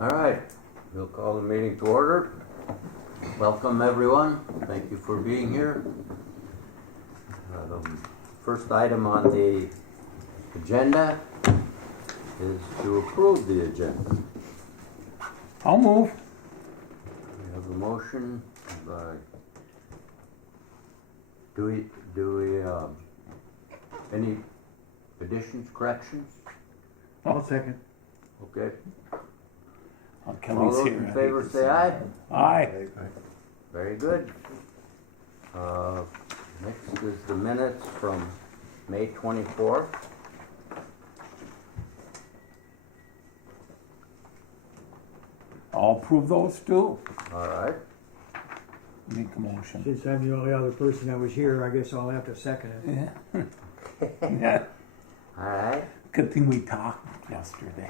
All right, we'll call the meeting to order. Welcome, everyone. Thank you for being here. First item on the agenda is to approve the agenda. I'll move. We have a motion by, do we, any additions, corrections? I'll second. Okay. Oh, All Kelly's those here. in favor say aye. Aye. Very good. Next is the minutes from May 24th. I'll approve those too. All right. Make a motion. Since I'm the only other person that was here, I guess I'll have to second it. Yeah. Yeah. All right. Good thing we talked yesterday.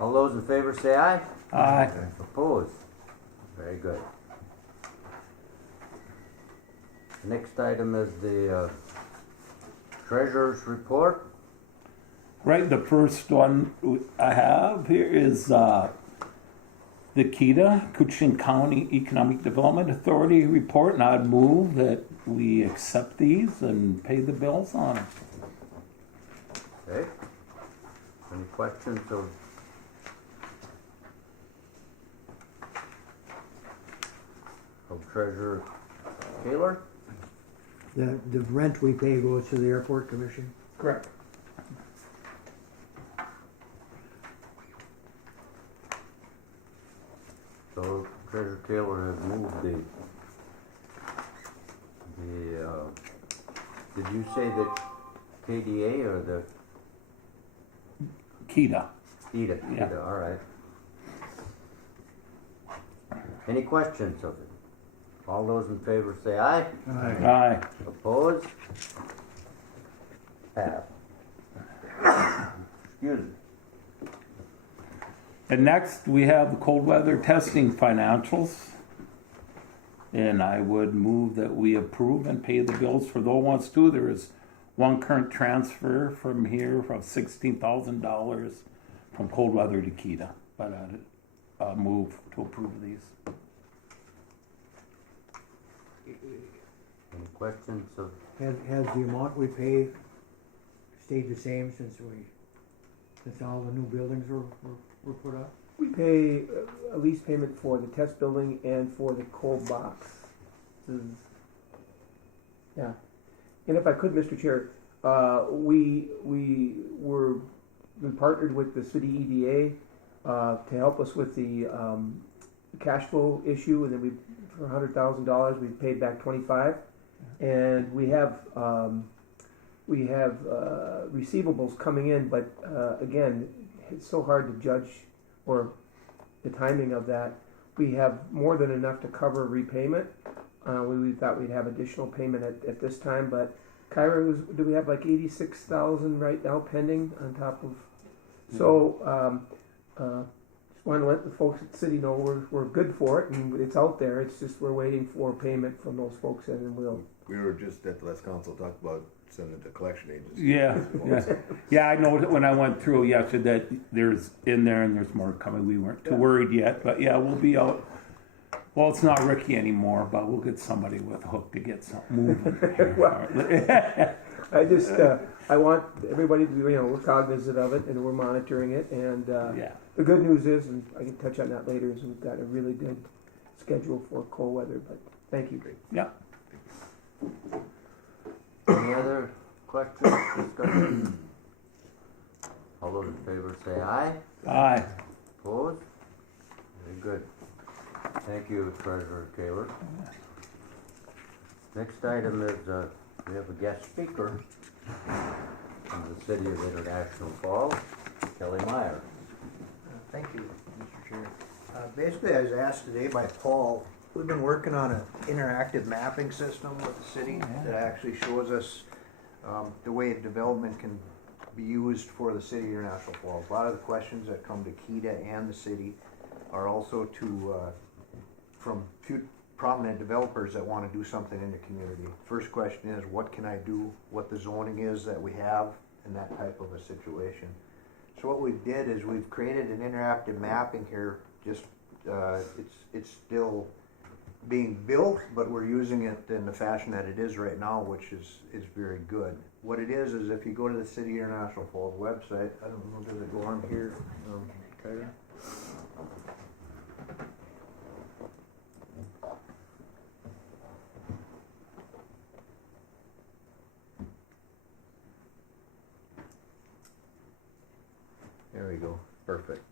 All those in favor say aye. Aye. Opposed? Very good. The next item is the treasurer's report. Right, the first one I have here is the Keda, Cochin County Economic Development Authority report, and I'd move that we accept these and pay the bills on them. Okay. Any questions of Treasurer Taylor? The rent we pay goes to the airport commission. Correct. So Treasurer Taylor has moved did you say the KDA or the Keda. Keda? Yeah. Keda, all right. Any questions of it? All those in favor say aye. Aye. Aye. Opposed? Pass. Excuse me. And next, we have the cold weather testing financials. And I would move that we approve and pay the bills for those ones too. There is one current transfer from here from $16,000 from cold weather to Keda. But I'd move to approve these. Any questions of, Has the amount we pay stayed the same since all the new buildings were put up? We pay a lease payment for the test building and for the cold box. Yeah. And if I could, Mr. Chair, we were been partnered with the city EDA to help us with the cash flow issue, and then for $100,000 we paid back 25, and we have receivables coming in, but again, it's so hard to judge or the timing of that. We have more than enough to cover repayment. We thought we'd have additional payment at this time, but Kyra, do we have like 86,000 right now pending on top of? So just want to let the folks at the city know we're good for it and it's out there. It's just we're waiting for payment from those folks, and then we'll. We were just at the last council talking about sending it to collection agencies. Yeah. I know that when I went through yesterday that there's in there and there's more coming. We weren't too worried yet, but yeah, we'll be out. Well, it's not Ricky anymore, but we'll get somebody with a hook to get something moving. I just I want everybody to be, we're cognizant of it and we're monitoring it, and the good news is, and I can touch on that later, is we've got a really good schedule for cold weather. But thank you. Yeah. any other questions, discussion? All those in favor say aye. Aye. Opposed? Very good. Thank you, Treasurer Taylor. Next item is we have a guest speaker from the City of International Falls, Kelly Meyer. Thank you, Mr. Chair. Basically, I was asked today by Paul, we've been working on an interactive mapping system with the city that actually shows us the way development can be used for the City of International Falls. A lot of the questions that come to Keda and the city are also from few prominent developers that want to do something in the community. First question is, what can I do? What the zoning is that we have in that type of a situation. So what we did is we've created an interactive mapping here, just, it's still being built, but we're using it in the fashion that it is right now, which is very good. What it is if you go to the City International Falls website, I don't know, does it go on here, Keda? There we go, perfect.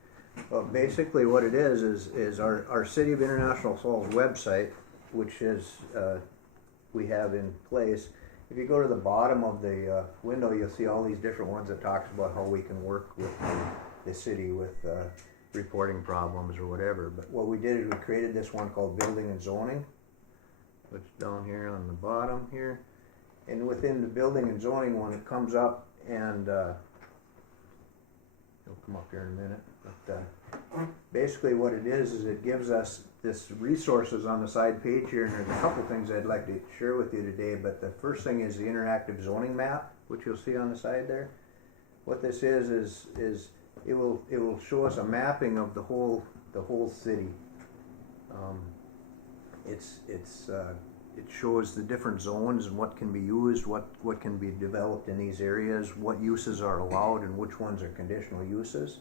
Well, basically what it is our City of International Falls website, which is, we have in place. If you go to the bottom of the window, you'll see all these different ones that talks about how we can work with the city with reporting problems or whatever. But what we did is we created this one called Building and Zoning, which is down here on the bottom here. And within the Building and Zoning one, it comes up and it'll come up here in a minute. But basically what it is it gives us this resources on the side page here, and there's a couple things I'd like to share with you today. But the first thing is the interactive zoning map, which you'll see on the side there. What this is it will show us a mapping of the whole city. It shows the different zones and what can be used, what can be developed in these areas, what uses are allowed, and which ones are conditional uses.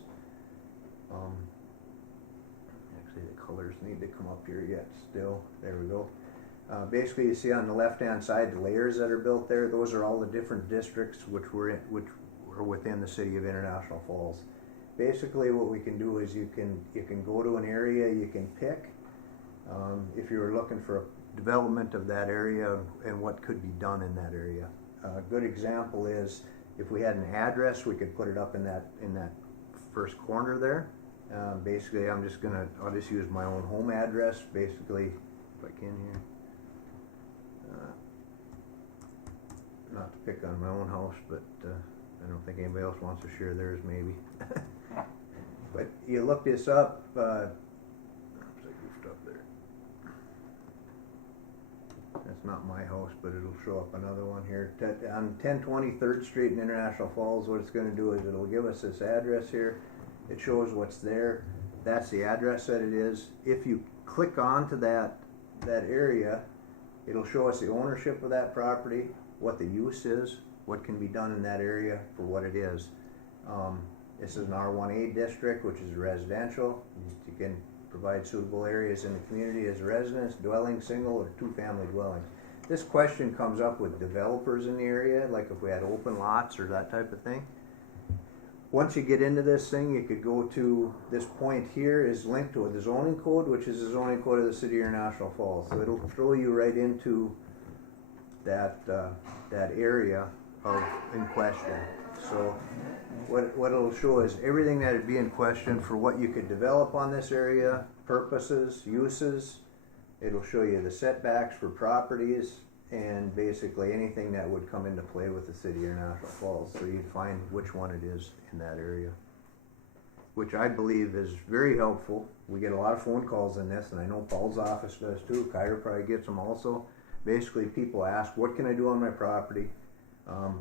Actually, the colors need to come up here yet still. There we go. Basically, you see on the left-hand side the layers that are built there. Those are all the different districts which are within the City of International Falls. Basically, what we can do is you can go to an area, you can pick if you were looking for a development of that area and what could be done in that area. A good example is if we had an address, we could put it up in that first corner there. Basically, I'll just use my own home address. Basically, if I can here, not to pick on my own house, but I don't think anybody else wants to share theirs, maybe. But you look this up. Oops, I goofed up there. That's not my house, but it'll show up another one here. On 1020 3rd Street in International Falls, what it's going to do is it'll give us this address here. It shows what's there. That's the address that it is. If you click onto that area, it'll show us the ownership of that property, what the use is, what can be done in that area for what it is. This is an R1A district, which is residential. You can provide suitable areas in the community as residence, dwelling, single, or two-family dwellings. This question comes up with developers in the area, like if we had open lots or that type of thing. Once you get into this thing, you could go to this point here is linked to the zoning code, which is the zoning code of the City of International Falls. So it'll throw you right into that area in question. So what it'll show is everything that would be in question for what you could develop on this area, purposes, uses. It'll show you the setbacks for properties, and basically anything that would come into play with the City of International Falls. So you'd find which one it is in that area, which I believe is very helpful. We get a lot of phone calls in this, and I know Paul's office does too. Keda probably gets them also. Basically, people ask, what can I do on my property?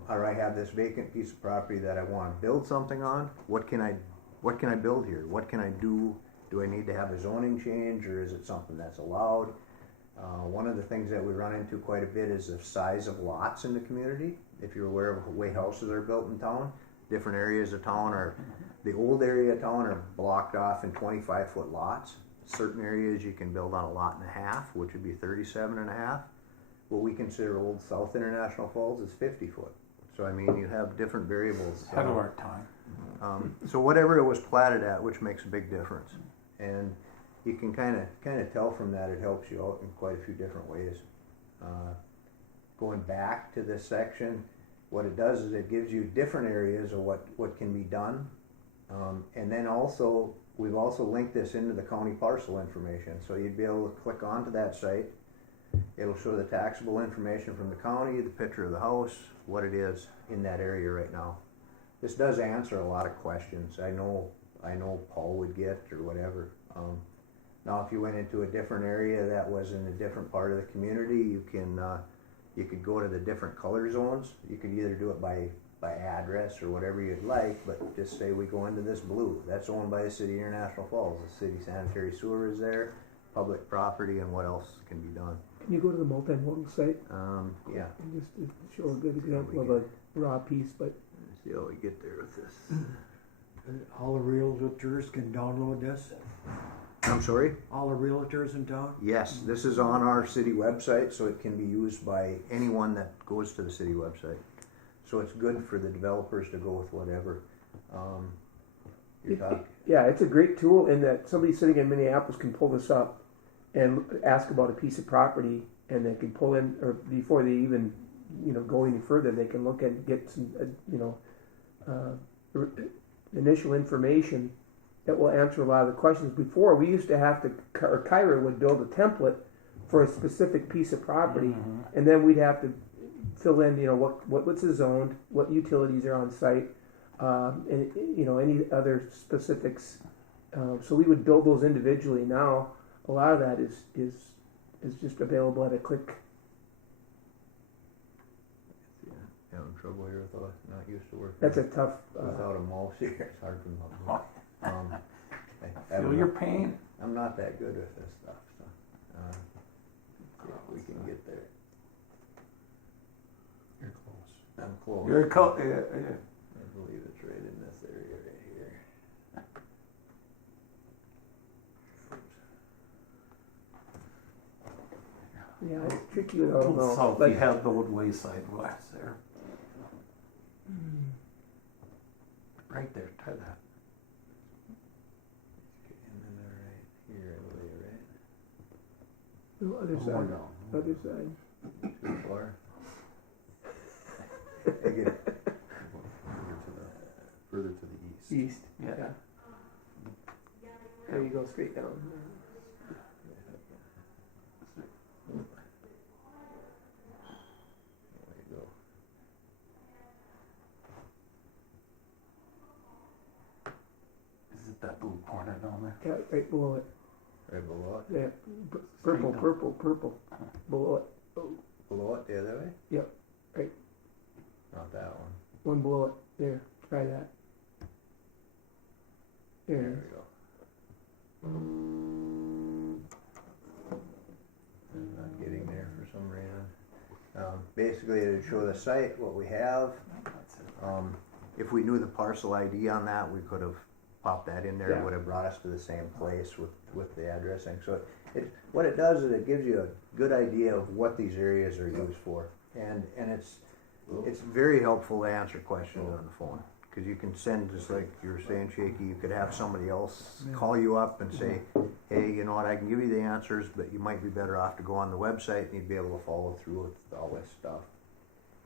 Or I have this vacant piece of property that I want to build something on. What can I build here? What can I do? Do I need to have a zoning change, or is it something that's allowed? One of the things that we run into quite a bit is the size of lots in the community. If you're aware of the way houses are built in town, different areas of town the old area of town are blocked off in 25-foot lots. Certain areas you can build on a lot and a half, which would be 37 and a half. What we consider Old South International Falls is 50 foot. So I mean, you have different variables. Ahead of our time. So whatever it was platted at, which makes a big difference, and you can kind of tell from that it helps you out in quite a few different ways. Going back to this section, what it does is it gives you different areas of what can be done, and then also we've also linked this into the county parcel information, so you'd be able to click onto that site. It'll show the taxable information from the county, the picture of the house, what it is in that area right now. This does answer a lot of questions. I know Paul would get or whatever. Now, if you went into a different area that was in a different part of the community, you could go to the different color zones. You could either do it by by address or whatever you'd like, but just say we go into this blue. That's owned by the city of International Falls. The city sanitary sewer is there, public property, and what else can be done. Can you go to the multimodal site Yeah, and just to show a good example of a raw piece, but let's see how we get there with this. All the realtors can download this? I'm sorry? All the realtors in town? Yes, this is on our city website, so it can be used by anyone that goes to the city website. So it's good for the developers to go with whatever. You're talking. yeah, it's a great tool in that somebody sitting in Minneapolis can pull this up and ask about a piece of property, and they can pull in, or before they even, go any further, they can look and get some, initial information that will answer a lot of the questions. Before, we used to have to, or Kyra would build a template for a specific piece of property, and then we'd have to fill in, what's zoned, what utilities are on site, and any other specifics. So we would build those individually. Now, a lot of that is just available at a click. Yeah, having trouble here with not used to working. That's a tough. Without a mouse here, it's hard for me. Feel your pain. I'm not that good with this stuff, so see if we can get there. You're close. I'm close. You're I believe it's right in this area right here. Yeah, it's tricky with all those. south, But you have the old wayside west there. Right there, try that. And then they're right here, I believe, right? no, other Oh, side. no. Other side. Too far. I get it. Further to the east. East. Yeah. Yeah. There you go, straight down. There you go. Is it that blue corner down there? Yeah, right below it. Right below it. Yeah, purple, purple, purple. Below it. Below it, the other way? Yep, right. Not that one. One below it. There, try that. There. There we go. I'm not getting there for some reason. Basically, it would show the site, what we have. That's it. If we knew the parcel ID on that, we could have popped that in there. It Yeah. would have brought us to the same place with the addressing. So what it does is it gives you a good idea of what these areas are used for, and it's very helpful to answer questions on the phone, because you can send, just like you were saying, Shaky, you could have somebody else call you up and say, hey, you know what, I can give you the answers, but you might be better off to go on the website and you'd be able to follow through with all this stuff.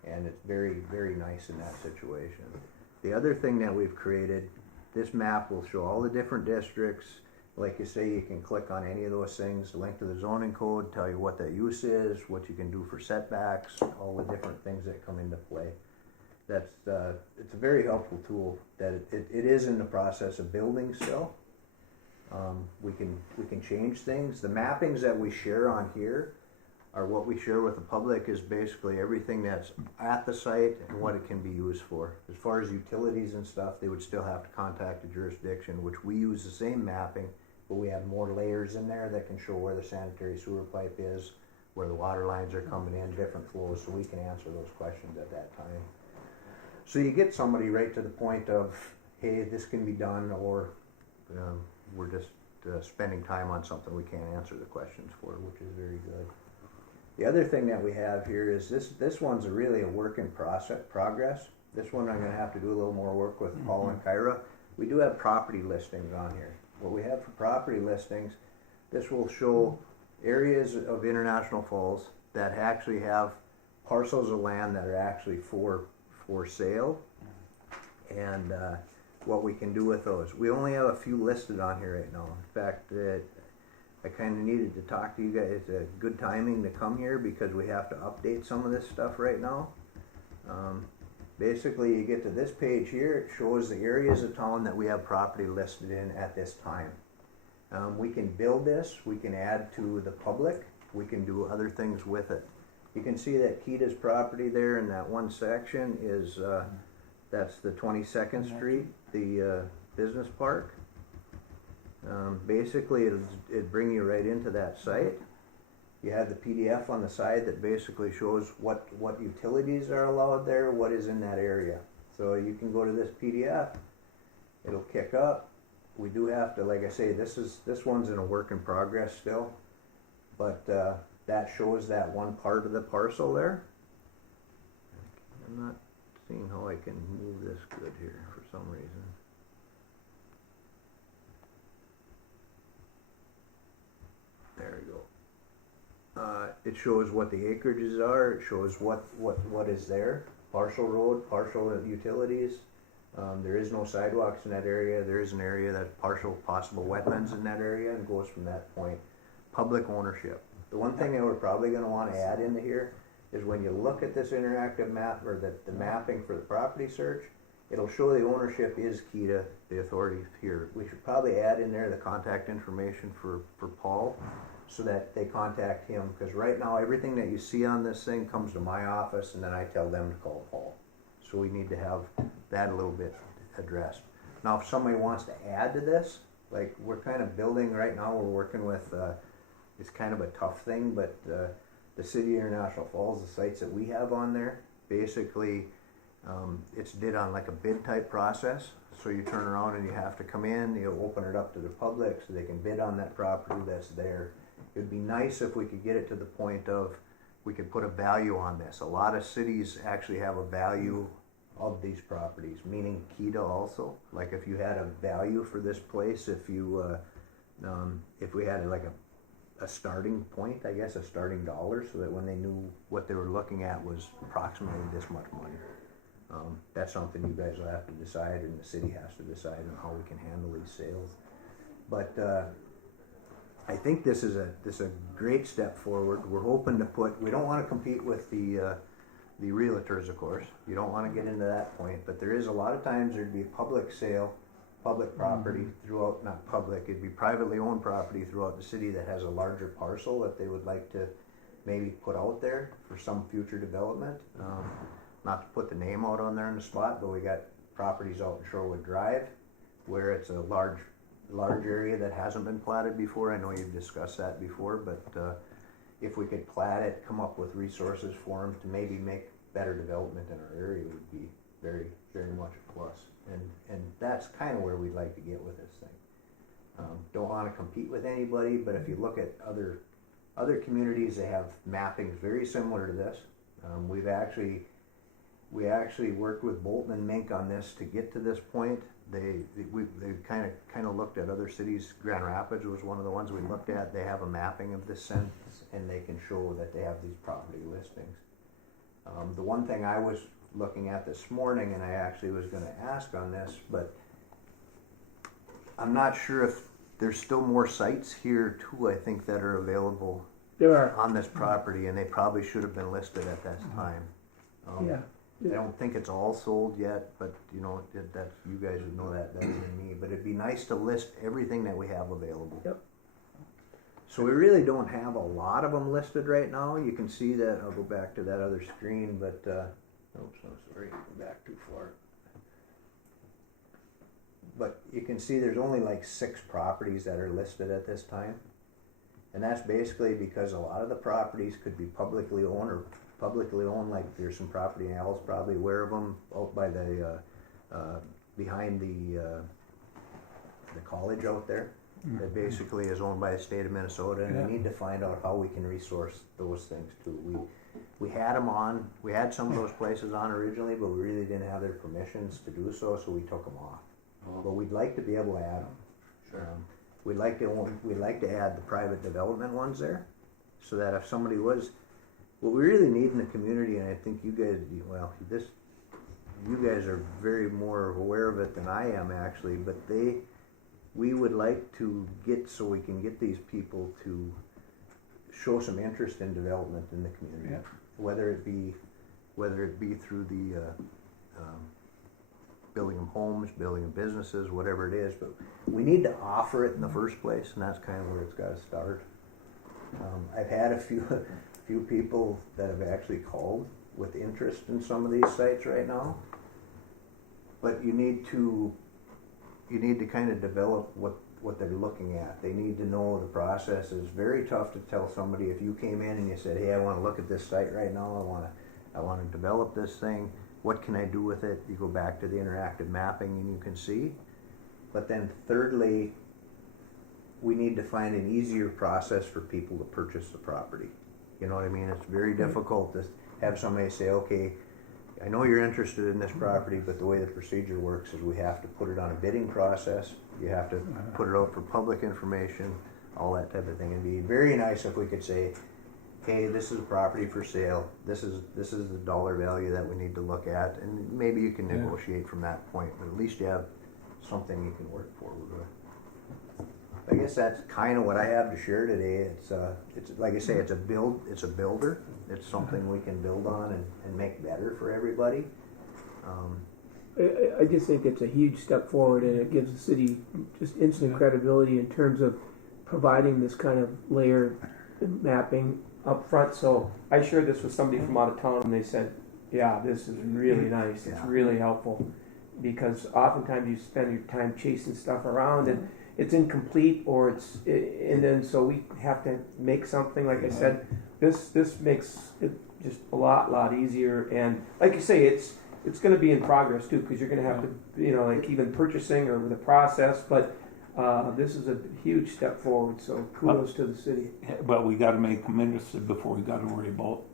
And it's very, very nice in that situation. The other thing that we've created, this map will show all the different districts. Like you say, you can click on any of those things, link to the zoning code, tell you what that use is, what you can do for setbacks, all the different things that come into play. That's it's a very helpful tool that it is in the process of building still. We can change things. The mappings that we share on here are what we share with the public, is basically everything that's at the site and what it can be used for. As far as utilities and stuff, they would still have to contact the jurisdiction, which we use the same mapping, but we have more layers in there that can show where the sanitary sewer pipe is, where the water lines are coming in, different flows, so we can answer those questions at that time. So you get somebody right to the point of, hey, this can be done, or we're just spending time on something we can't answer the questions for, which is very good. The other thing that we have here is this one's really a work in progress. This one I'm going to have to do a little more work with Paul and Kyra. We do have property listings on here. What we have for property listings, this will show areas of International Falls that actually have parcels of land that are actually for sale, and what we can do with those. We only have a few listed on here right now. In fact, I kind of needed to talk to you guys. It's a good timing to come here because we have to update some of this stuff right now. Basically, you get to this page here, it shows the areas of town that we have property listed in at this time. We can build this, we can add to the public, we can do other things with it. You can see that Keda's property there in that one section is that's the 22nd Street, the business park. Basically, it'd bring you right into that site. You have the PDF on the side that basically shows what utilities are allowed there, what is in that area. So you can go to this PDF, it'll kick up. We do have to, like I say, this one's in a work in progress still, but that shows that one part of the parcel there. I'm not seeing how I can move this good here for some reason. There we go. It shows what the acreages are. It shows what is there. Partial road, partial utilities. There is no sidewalks in that area. There is an area that's partial possible wetlands in that area, and goes from that point. Public ownership. The one thing that we're probably going to want to add into here is when you look at this interactive map, or the mapping for the property search, it'll show the ownership is Keda, the authority here. We should probably add in there the contact information for Paul, so that they contact him, because right now everything that you see on this thing comes to my office, and then I tell them to call Paul. So we need to have that a little bit addressed. Now, if somebody wants to add to this, like we're kind of building right now, we're working with, it's kind of a tough thing, but the City of International Falls, the sites that we have on there, basically it's did on like a bid type process. So you turn around and you have to come in, you open it up to the public so they can bid on that property that's there. It'd be nice if we could get it to the point of we could put a value on this. A lot of cities actually have a value of these properties, meaning Keda also. Like if you had a value for this place, if we had like a starting point, I guess, a starting dollar, so that when they knew what they were looking at was approximately this much money. That's something you guys will have to decide, and the city has to decide on how we can handle these sales. But I think this is a great step forward. We're hoping to we don't want to compete with the realtors, of course. You don't want to get into that point, but there is a lot of times there'd be a public sale, public property throughout, not public, it'd be privately owned property throughout the city that has a larger parcel that they would like to maybe put out there for some future development. Not to put the name out on there in the spot, but we got properties out in Shorewood Drive where it's a large area that hasn't been platted before. I know you've discussed that before, but if we could plat it, come up with resources for them to maybe make better development in our area, would be very, very much a plus. And that's kind of where we'd like to get with this thing. Don't want to compete with anybody, but if you look at other communities, they have mappings very similar to this. We actually worked with Bolton and Mink on this to get to this point. They kind of looked at other cities. Grand Rapids was one of the ones we looked at. They have a mapping of this sense, and they can show that they have these property listings. The one thing I was looking at this morning, and I actually was going to ask on this, but I'm not sure if there's still more sites here too, I think, that are available There are. on this property, and they probably should have been listed at that time. Yeah. I don't think it's all sold yet, but you know, that you guys would know that better than me. But it'd be nice to list everything that we have available. Yep. So we really don't have a lot of them listed right now. You can see that. I'll go back to that other screen, but oops, I'm sorry, go back too far. But you can see there's only like 6 properties that are listed at this time, and that's basically because a lot of the properties could be publicly owned or publicly owned. Like there's some property, and Al's probably aware of them, out by the behind the college out there, that basically is owned by the state of Minnesota, and we need to find out how we can resource those things too. We had them on, we had some of those places on originally, but we really didn't have their permissions to do so, so we took them off. But we'd like to be able to add them. Sure. We'd like to add the private development ones there, so that if somebody was, what we really need in the community, and I think you guys, you guys are very more aware of it than I am actually, but we would like to get, so we can get these people to show some interest in development in the community, whether it be through the building of homes, building of businesses, whatever it is, but we need to offer it in the first place, and that's kind of where it's got to start. I've had a few people that have actually called with interest in some of these sites right now, but you need to kind of develop what they're looking at. They need to know the process. Is very tough to tell somebody if you came in and you said, hey, I want to look at this site right now, I want to develop this thing, what can I do with it? You go back to the interactive mapping and you can see. But then thirdly, we need to find an easier process for people to purchase the property. You know what I mean? It's very difficult to have somebody say, okay, I know you're interested in this property, but the way the procedure works is we have to put it on a bidding process. You have to put it out for public information, all that type of thing. It'd be very nice if we could say, hey, this is a property for sale. This is the dollar value that we need to look at, and maybe you can negotiate from that point. But at least you have something you can work forward with. I guess that's kind of what I have to share today. It's like I say, it's a builder. It's something we can build on and make better for everybody. I just think it's a huge step forward, and it gives the city just instant credibility in terms of providing this kind of layered mapping up front. So I shared this with somebody from out of town, and they said, yeah, this is really nice. It's really helpful, because oftentimes you spend your time chasing stuff around, and it's incomplete, and then so we have to make something. Like I said, this makes it just a lot easier. And like you say, it's going to be in progress too, because you're going to have to, like even purchasing or the process. But this is a huge step forward. So kudos to the city. But we got to make them interested before we got to worry about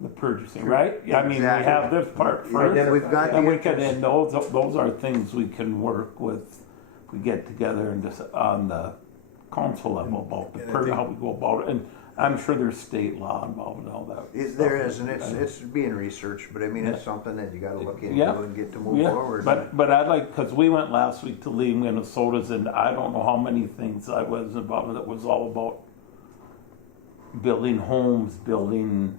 the purchasing, right? Yeah, I mean, Exactly. we have this part first, We've got and the we can. interest. And those are things we can work with. We get together and just on the council level about how we go about it, and I'm sure there's state law involved in all that. There is, and it's being researched, but I mean, it's something that you got to look into and get to move forward. But I'd like, because we went last week to Lee, Minnesota's, and I don't know how many things I was involved with. It was all about building homes, building,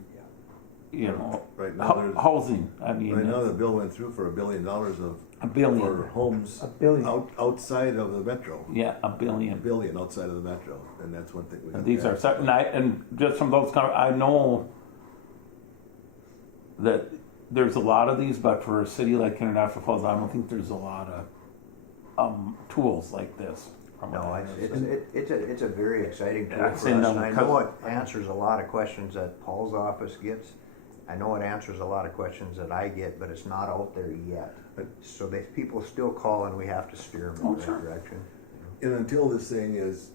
Right now, there's, housing. I mean, right now the bill went through for $1 billion $1 for billion. homes $1 billion. outside of the metro. Yeah, $1 billion. $1 billion outside of the metro, and that's one thing we. And these are certain, and just from those I know that there's a lot of these, but for a city like International Falls, I don't think there's a lot of tools like this. No, it's a very exciting tool for us, And, and I know it answers a lot of questions that Paul's office gets. I know it answers a lot of questions that I get, but it's not out there yet. So people still call, and we have to steer them in the right direction. And until this thing is,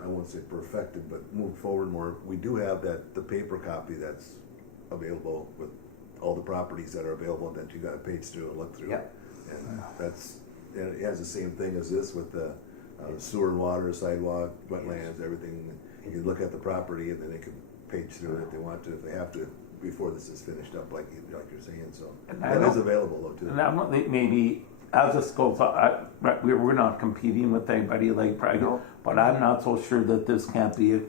I won't say perfected, but moved forward more, we do have the paper copy that's available with all the properties that are available that you got to page through and look through. Yep. And it has the same thing as this with the sewer and water, sidewalk, wetlands, everything. You can look at the property, and then they can page through it if they want to, if they have to, before this is finished up, like you're saying. So that is available though too. And I don't think maybe as this goes on, we're not competing with anybody like Pride, but I'm not so sure that this can't be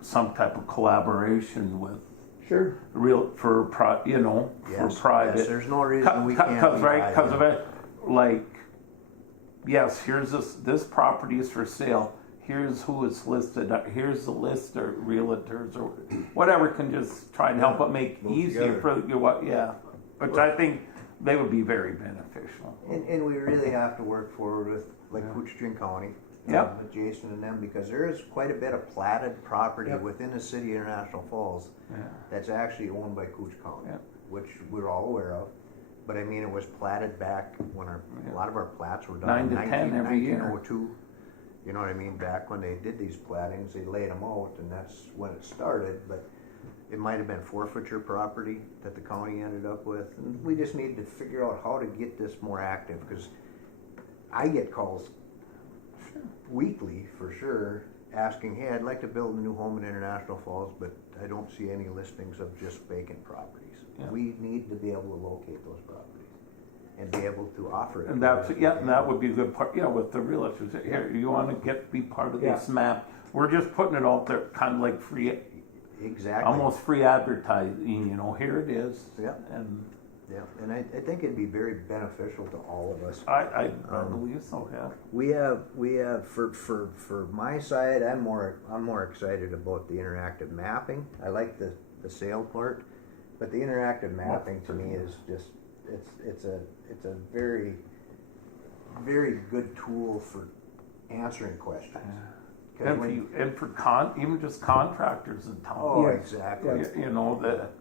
some type of collaboration with Sure. for private. Yes, there's no reason we can't. Because of it, like, yes, here's this property is for sale. Here's who is listed. Here's the list of realtors or whatever can just try and help it make Move easier together. which I think they would be very beneficial. And we really have to work forward with like Coochin County, Yep. with Jason and them, because there is quite a bit of platted property within the city of International Falls that's actually owned by Cooch County, which we're all aware of. But I mean, it was platted back when a lot of our plats were done 9 in to 10 every year. 1902. You know what I mean? Back when they did these plattings, they laid them out, and that's when it started. But it might have been forfeiture property that the county ended up with. And we just need to figure out how to get this more active, because I get calls weekly for sure asking, hey, I'd like to build a new home in International Falls, but I don't see any listings of just vacant properties. We need to be able to locate those properties and be able to offer it. And that would be a good part. With the realtors, here you want to be part of this map. We're just putting it out there, kind of like free, exactly, almost free advertising. Here it is. And and I think it'd be very beneficial to all of us. I believe so. Yeah. We have for my side, I'm more excited about the interactive mapping. I like the sale part, but the interactive mapping to me is just it's a very, very good tool for answering questions. 'Cause And when- for even just contractors in town. Oh, Yeah. exactly. Yeah. You know, that,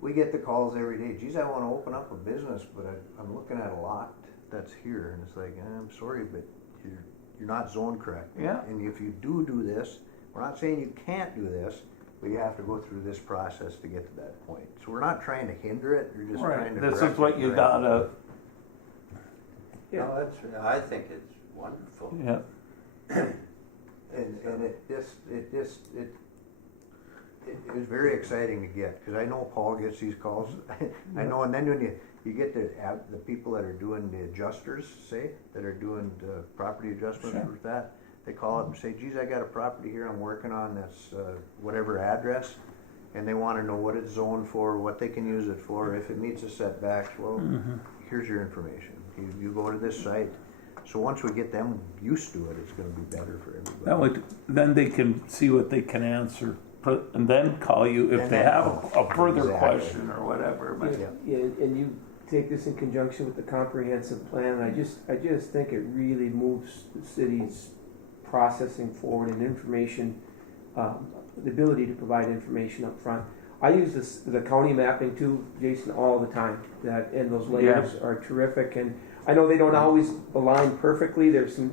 We get the calls every day, geez, I wanna open up a business, but I'm looking at a lot that's here, and it's like, I'm sorry, but you're not zoned correct. Yeah. And if you do this, we're not saying you can't do this, but you have to go through this process to get to that point. So we're not trying to hinder it, we're just trying right, to this direct is what it you right. gotta, Yeah. No, I think it's wonderful. yeah. And it was very exciting to get, because I know Paul gets these calls. I know, and then when you get the people that are doing the adjusters, say, that are doing the property adjustments Sure. with that, they call up and say, geez, I got a property here I'm working on that's whatever address, and they want to know what it's zoned for, what they can use it for, if it meets the setbacks. Well, here's your information. You go to this site. So once we get them used to it, it's going to be better for everybody. That would, then they can see what they can answer, and then call you if And they then have call. a further Exactly. question or whatever, but. Yeah. Yeah, and you take this in conjunction with the comprehensive plan, and I just think it really moves the city's processing forward and information, the ability to provide information up front. I use the county mapping too, Jason, all the time, and those layers are terrific, and I know they don't always align perfectly, there's some,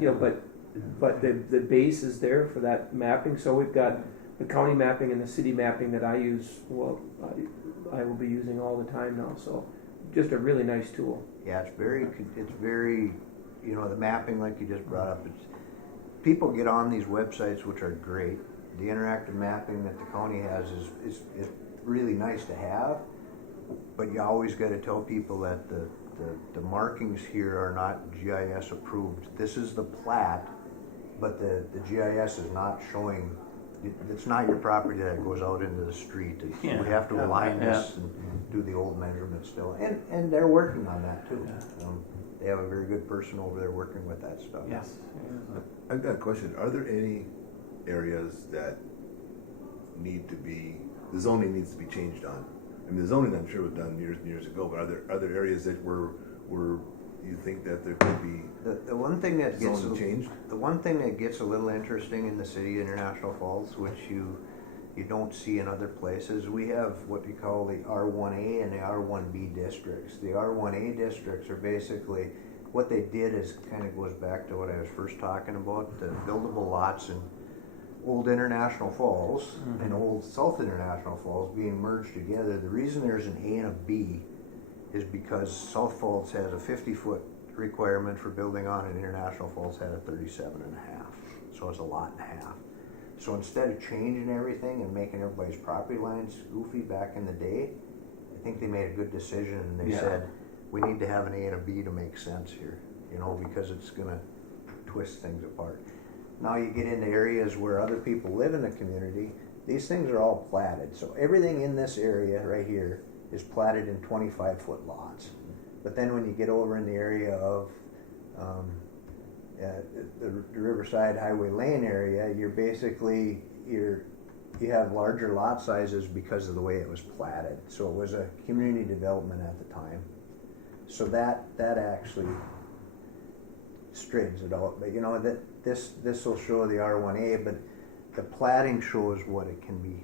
but the base is there for that mapping, so we've got the county mapping and the city mapping that I use, I will be using all the time now, so just a really nice tool. Yeah, it's very, the mapping like you just brought up, people get on these websites, which are great. The interactive mapping that the county has is really nice to have, but you always gotta tell people that the markings here are not GIS approved. This is the plat, but the GIS is not showing, it's not your property that goes out into the street. Yeah. We have to align this and do the old measurements still, and they're working on that too. They have a very good person over there working with that stuff. Yes. I've got a question. Are there any areas that the zoning needs to be changed on? I mean, the zoning, I'm sure, was done years and years ago, but are there areas that were you think that there could be The one thing that gets zoning changed? the one thing that gets a little interesting in the city of International Falls, which you don't see in other places, we have what we call the R1A and the R1B districts. The R1A districts are basically, what they did is kind of goes back to what I was first talking about, the buildable lots in Old International Falls and Old South International Falls being merged together. The reason there's an A and a B is because South Falls has a 50-foot requirement for building on, and International Falls had a 37 and a half. So it's a lot and a half. So instead of changing everything and making everybody's property lines goofy back in the day, I think they made a good decision, and they said, we need to have an A and a B to make sense here, because it's gonna twist things apart. Now you get into areas where other people live in the community, these things are all platted. So everything in this area right here is platted in 25-foot lots. But then when you get over in the area of the Riverside Highway Lane area, you have larger lot sizes because of the way it was platted. So it was a community development at the time. So that actually straightens it out. But that this will show the R1A, but the platting shows what it can be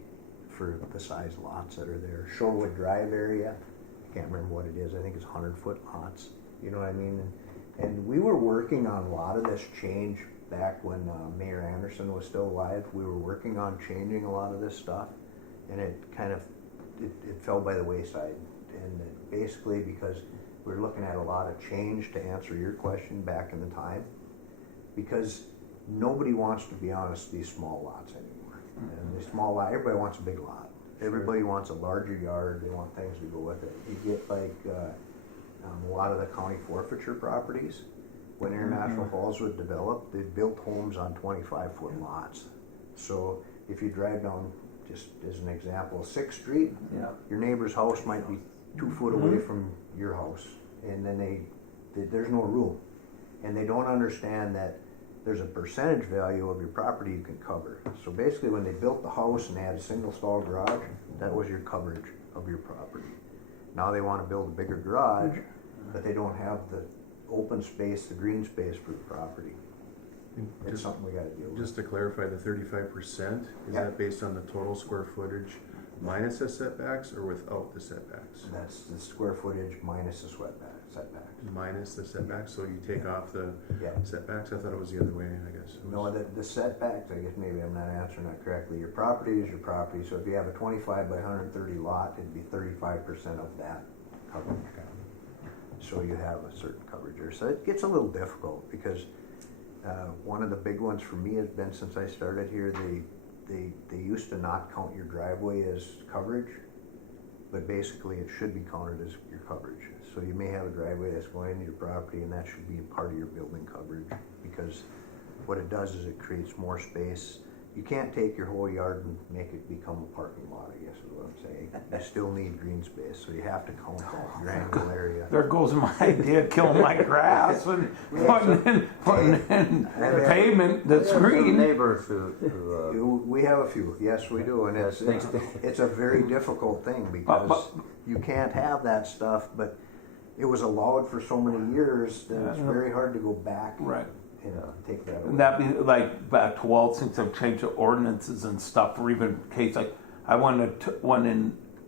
for the size lots that are there. Shorewood Drive area, I can't remember what it is. I think it's 100-foot lots. You know what I mean? And we were working on a lot of this change back when Mayor Anderson was still alive. We were working on changing a lot of this stuff, and it fell by the wayside. And basically because we were looking at a lot of change, to answer your question, back in the time, because nobody wants to be honest these small lots anymore. And the small lot, everybody wants a big lot. Everybody wants a larger yard. They want things to go with it. You get like a lot of the county forfeiture properties. When International Falls was developed, they built homes on 25-foot lots. So if you drive down, just as an example, 6th Street, your neighbor's house might be 2 foot away from your house, and then there's no room, and they don't understand that there's a percentage value of your property you can cover. So basically, when they built the house and they had a single stall garage, that was your coverage of your property. Now they wanna build a bigger garage, but they don't have the open space, the green space for the property. It's Just, something we gotta deal with. just to clarify, the 35%, is Yeah. that based on the total square footage minus the setbacks or without the setbacks? That's the square footage minus the setbacks. Minus the setbacks, so you take off the Yeah. setbacks? I thought it was the other way, I guess. It No, was- the setbacks, I guess maybe I'm not answering that correctly. Your property is your property, so if you have a 25 by 130 lot, it'd be 35% of that coverage. So you have a certain coverage there. So it gets a little difficult because one of the big ones for me has been since I started here, they used to not count your driveway as coverage, but basically it should be counted as your coverage. So you may have a driveway that's going into your property and that should be part of your building coverage, because what it does is it creates more space. You can't take your whole yard and make it become a parking lot, I guess is what I'm saying. You still need green space, so you have to count that granular area. There goes my idea, killing my grass and putting in pavement that's Some green. neighbors who We have a few, yes, we do, and it's a very difficult thing because you can't have that stuff, but it was allowed for so many years that it's very hard to go back Right. and take that away. And that be like back to all since I've changed the ordinances and stuff, or even case like I went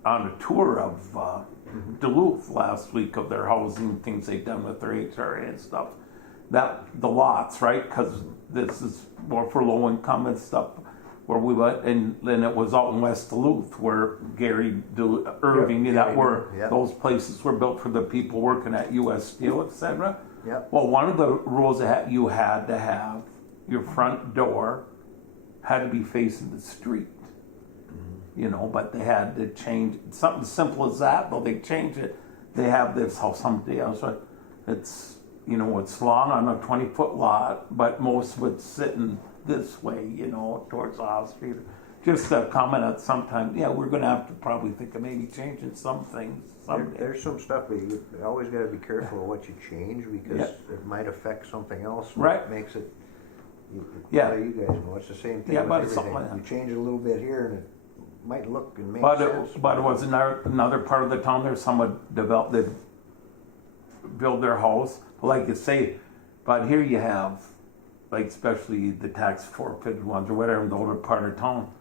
on a tour of Duluth last week of their housing things they've done with their HRA and stuff. That the lots, right? Because this is more for low income and stuff. Where we went, and then it was out in West Duluth where Irving, that were Yep. those places were built for the people working at U.S. Steel, etc. Yep. Well, one of the rules that you had to have your front door had to be facing the street. You know, but they had to change something simple as that. Though they changed it, they have this how somebody else. It's it's long on a 20-foot lot, but most of it's sitting this way, towards the house street. Just a comment at some time. Yeah, we're going to have to probably think of maybe changing some things someday. There's some stuff, but you always got to be careful of what you change because it might affect something else. Right. That makes it. Yeah. You guys know it's the same thing. Yeah, with but it's everything. something like that. You change it a little bit here, and it might look and make But sense. it was another part of the town there. Someone developed, they build their house, like you say. But here you have, like especially the tax forfeited ones or whatever in the older part of town.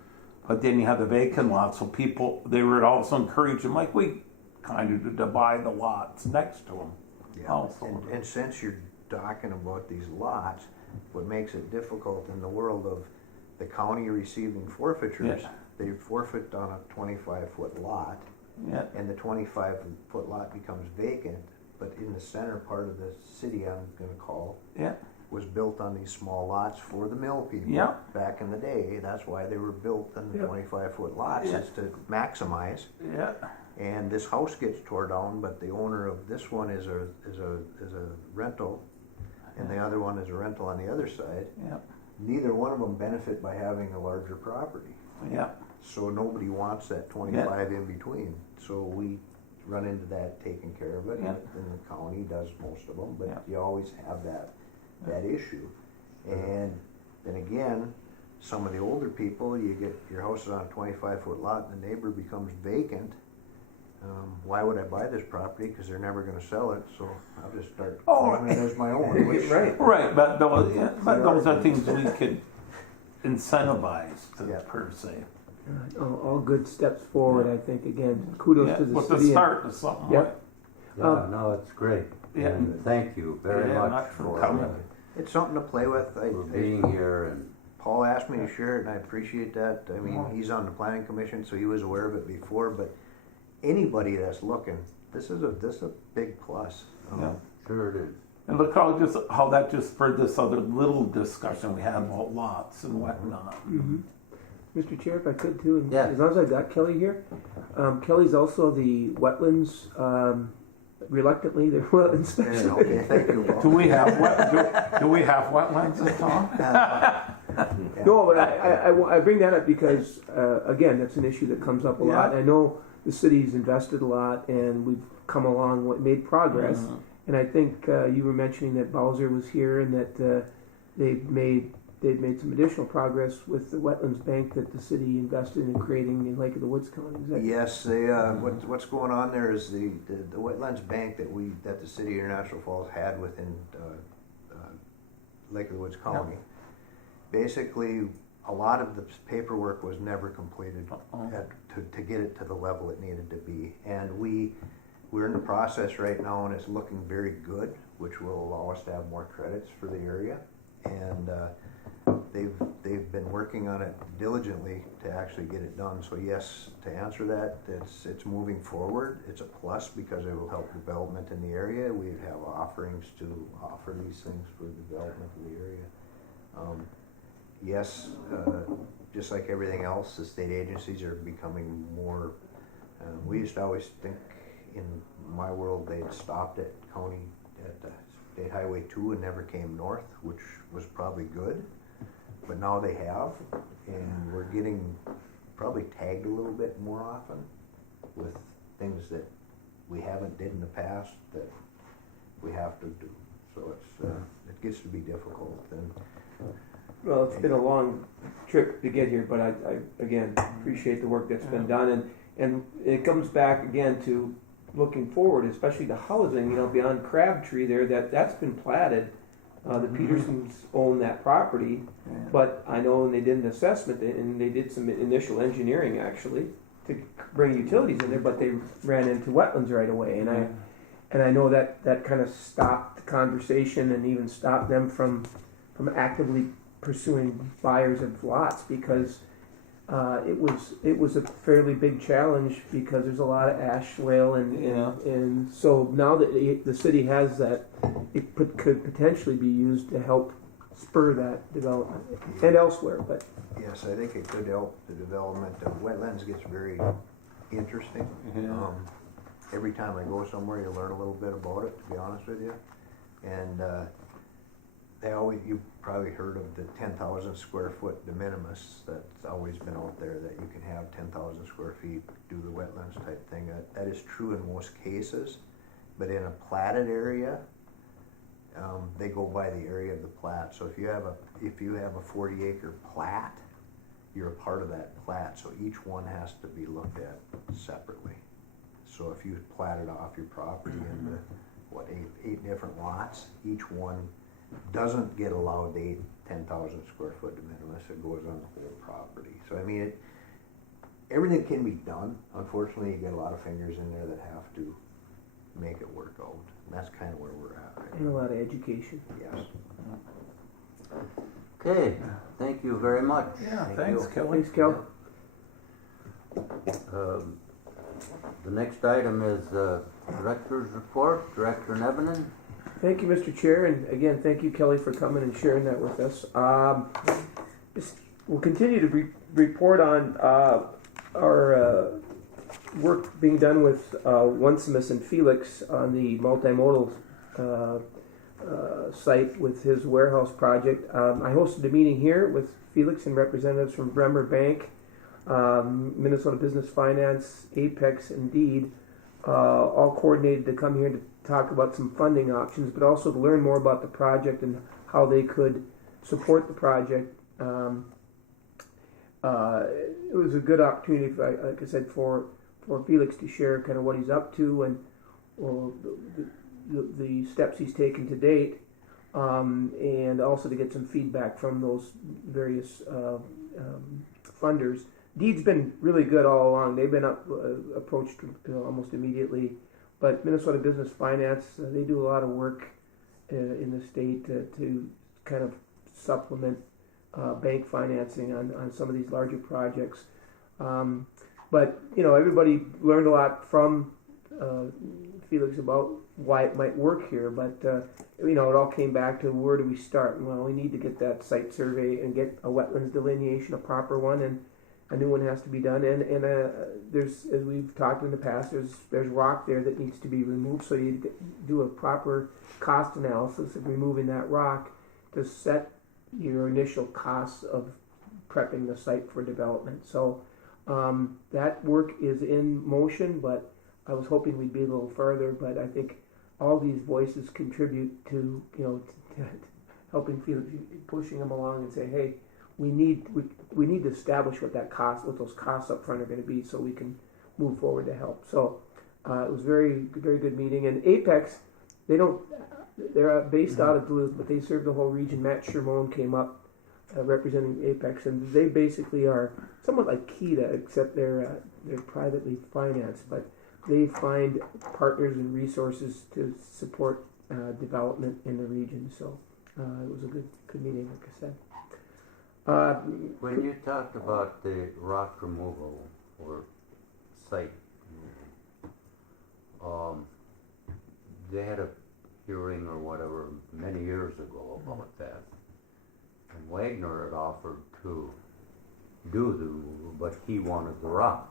But then you have the vacant lots, so people they were also encouraged them, like we kind of to buy the lots next to them. Yeah. Also. And since you're talking about these lots, what makes it difficult in the world of the county receiving forfeitures, Yeah. they forfeit on a 25-foot lot, Yeah, and the 25-foot lot becomes vacant, but in the center part of the city, I'm going to call, yeah, was built on these small lots for the mill people Yeah. back in the day. That's why they were built on the Yeah. 25-foot lots, Yeah. is to maximize. yeah, And this house gets tore down, but the owner of this one is a rental, and the other one is a rental on the other side. yeah, Neither one of them benefit by having a larger property. yeah. So nobody wants that 25 in between. So we run into that taking care of it, Yeah. and the county does most of them, but Yeah. you always have that issue. And then again, some of the older people, you get your house is on a 25-foot lot and the neighbor becomes vacant. Why would I buy this property? Because they're never going to sell it, so I'll just start claiming it as my own. Which, Right. Right, but those are things we could incentivize to, Yeah. per se. All good steps forward, I think. Again, kudos Yeah, to the with the city. start of something. Yeah. right? Yeah, no, it's great. Yeah. And thank you very Yeah, much for coming. It's something to play with. for being here and Paul asked me to share it, and I appreciate that. I mean, he's on the planning commission, so he was aware of it before. But anybody that's looking, this is a big plus. Yeah. sure it is. And look how that just spurred this other little discussion we had about lots and whatnot. Mr. Chair, if I could too, and Yeah. as long as I got Kelly here. Kelly's also the wetlands, reluctantly, the wetlands specialist. Okay, thank you, Paul. Do we have wetlands in town? No, but I bring that up because, again, that's an issue that comes up a lot. Yeah. I know the city's invested a lot and we've come along, made progress. Mhm. And I think you were mentioning that Bowser was here and that they they've made some additional progress with the wetlands bank that the city invested in creating in Lake of the Woods County. Is that Yes, they, what's going on there is the wetlands bank that the city of International Falls had within, Lake of the Woods County. Basically, a lot of the paperwork was never completed to get it to the level it needed to be. And we're in the process right now, and it's looking very good, which will allow us to have more credits for the area. And they've been working on it diligently to actually get it done. So yes, to answer that, it's moving forward. It's a plus because it will help development in the area. We have offerings to offer these things for development of the area. Yes, just like everything else, the state agencies are becoming more. We used to always think, in my world, they'd stopped at State Highway 2 and never came north, which was probably good. But now they have, and we're getting probably tagged a little bit more often with things that we haven't did in the past that we have to do. So it gets to be difficult. And Well, it's been a long trip to get here, but I again appreciate the work that's been done, and it comes back again to looking forward, especially the housing. You know, beyond Crabtree there, that's been platted. The Petersons own that property, but I know when they did an assessment and they did some initial engineering actually to bring utilities in there, but they ran into wetlands right away, and I know that kind of stopped the conversation and even stopped them from actively pursuing buyers of lots because it was a fairly big challenge because there's a lot of ash swale and so now that the city has that, it could potentially be used to help spur that development and elsewhere. But yes, I think it could help the development. Wetlands gets very interesting. Every time I go somewhere, you learn a little bit about it, to be honest with you. And you've probably heard of the 10,000 square foot de minimis that's always been out there, that you can have 10,000 square feet, do the wetlands type thing. That is true in most cases, but in a platted area, they go by the area of the plat. So if you have a 40-acre plat, you're a part of that plat. So each one has to be looked at separately. So if you platted off your property into eight different lots, each one doesn't get allowed 10,000 square foot de minimis. It goes on the whole property. So I mean, everything can be done. Unfortunately, you get a lot of fingers in there that have to make it work out. And that's kind of where we're at right and a now. lot of education. Yes. Okay, thank you very much. Yeah, Thank thanks, you. Kelly. Thanks, Kel. The next item is Director's Report, Director Nevenin. Thank you, Mr. Chair, and again, thank you, Kelly, for coming and sharing that with us. We'll continue to report on our work being done with Onesimus and Felix on the multimodal site with his warehouse project. I hosted a meeting here with Felix and representatives from Bremer Bank, Minnesota Business Finance, Apex, and Deed, all coordinated to come here to talk about some funding options, but also to learn more about the project and how they could support the project. It was a good opportunity, like I said, for Felix to share kind of what he's up to and the steps he's taken to date, and also to get some feedback from those various funders. Deed's been really good all along. They've been approached almost immediately. But Minnesota Business Finance, they do a lot of work in the state to kind of supplement bank financing on some of these larger projects. But, everybody learned a lot from Felix about why it might work here. But, it all came back to where do we start? Well, we need to get that site survey and get a wetlands delineation, a proper one, and a new one has to be done, and there's, as we've talked in the past, there's rock there that needs to be removed. So you do a proper cost analysis of removing that rock to set your initial costs of prepping the site for development. So that work is in motion, but I was hoping we'd be a little further. But I think all these voices contribute to helping Felix, pushing him along and say, hey, we need to establish what those costs up front are going to be, so we can move forward to help. So it was very good meeting. And Apex, they're based out of Duluth, but they serve the whole region. Matt Shermone came up representing Apex, and they basically are somewhat like Keda, except they're privately financed, but they find partners and resources to support development in the region. So it was a good meeting, like I said. When you talked about the rock removal or site removal, they had a hearing or whatever many years ago about that. And Wagner had offered to do the removal, but he wanted the rock.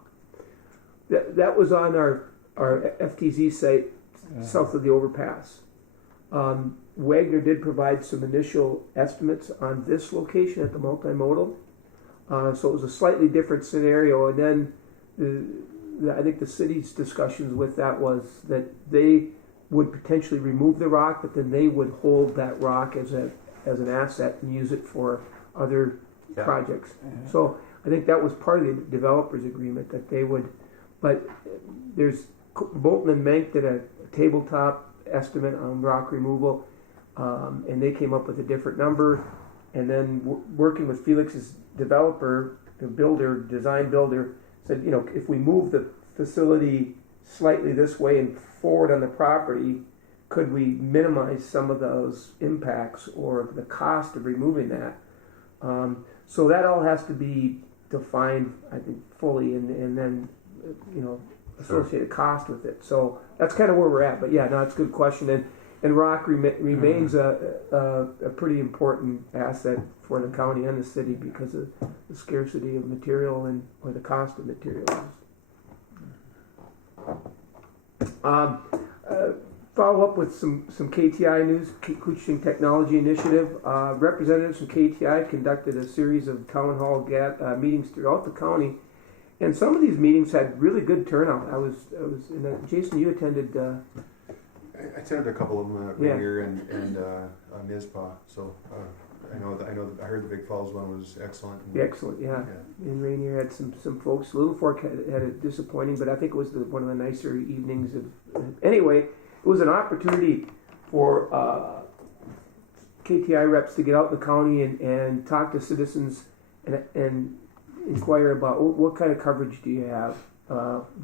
That was on our FTZ site south of the overpass. Wagner did provide some initial estimates on this location at the multimodal. So it was a slightly different scenario. And then I think the city's discussions with that was that they would potentially remove the rock, but then they would hold that rock as an asset and use it for other projects. So I think that was part of the developers agreement, that they would, but there's Bolton and Menk did a tabletop estimate on rock removal, and they came up with a different number. And then working with Felix's developer, the design builder, said, if we move the facility slightly this way and forward on the property, could we minimize some of those impacts or the cost of removing that? So that all has to be defined, I think, fully, and then associated cost with it. So that's kind of where we're at. But yeah, no, it's a good question. And rock remains a pretty important asset for the county and the city because of the scarcity of material or the cost of materials. Follow up with some KTI news. Kuching Technology Initiative representatives from KTI conducted a series of town hall meetings throughout the county, and some of these meetings had really good turnout. I was Jason, you attended. I attended a couple of them at Rainier and NISPA, so I heard the Big Falls one was excellent. Excellent, yeah. And Rainier had some folks. Little Fork had a disappointing, but I think it was one of the nicer evenings. Anyway, it was an opportunity for KTI reps to get out in the county and talk to citizens and inquire about what kind of coverage do you have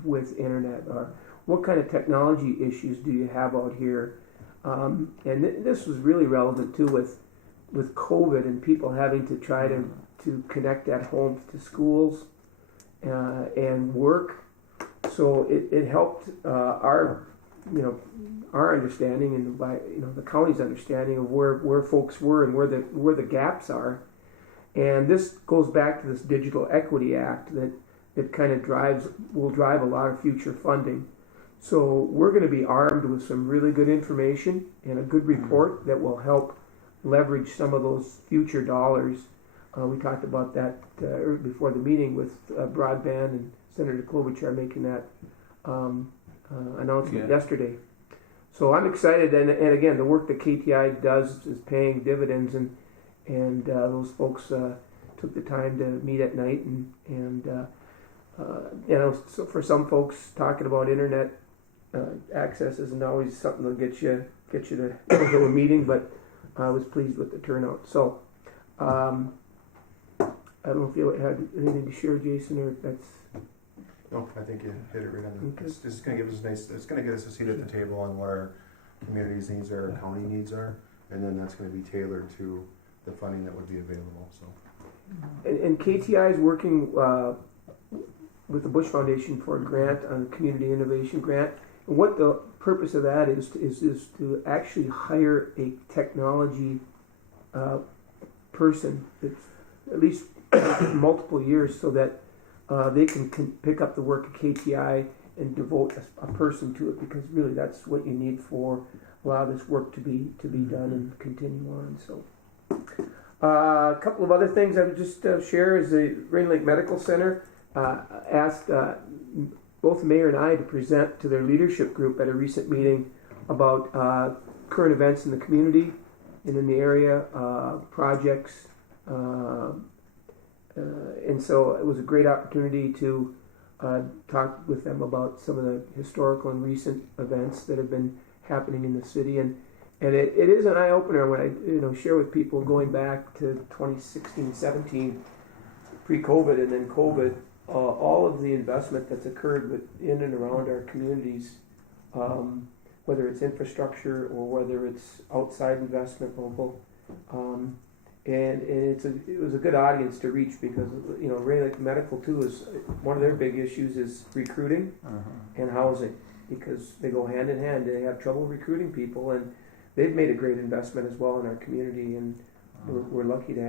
with internet, or what kind of technology issues do you have out here. And this was really relevant too with COVID and people having to try to connect at home to schools and work. So it helped our understanding and the county's understanding of where folks were and where the gaps are. And this goes back to this Digital Equity Act that kind of will drive a lot of future funding. So we're going to be armed with some really good information and a good report that will help leverage some of those future dollars. We talked about that before the meeting with broadband, and Senator Klobuchar making that announcement yesterday. So I'm excited, and again, the work that KTI does is paying dividends, and those folks took the time to meet at night, and so for some folks, talking about internet access isn't always something that'll get you to go to a meeting, but I was pleased with the turnout. So I don't know if you had anything to share, Jason, or if that's. No, I think you hit it right on the. It's just going to give us it's going to get us a seat at the table on what our community's needs are, our county needs are, and then that's going to be tailored to the funding that would be available. So. And KTI is working with the Bush Foundation for a grant, on a community innovation grant. And what the purpose of that is to actually hire a technology person that's at least multiple years, so that they can pick up the work of KTI and devote a person to it, because really that's what you need for a lot of this work to be done and continue on. So a couple of other things I would just share is the Rain Lake Medical Center asked both the mayor and I to present to their leadership group at a recent meeting about current events in the community. and in the area, projects, and so it was a great opportunity to talk with them about some of the historical and recent events that have been happening in the city, and it is an eye opener when I share with people going back to 2016, 17, pre-COVID, and then COVID. All of the investment that's occurred within and around our communities, whether it's infrastructure or whether it's outside investment local, and it was a good audience to reach because Ray Lake Medical too is one of their big issues is recruiting and housing because they go hand in hand. They have trouble recruiting people, and they've made a great investment as well in our community, and we're lucky to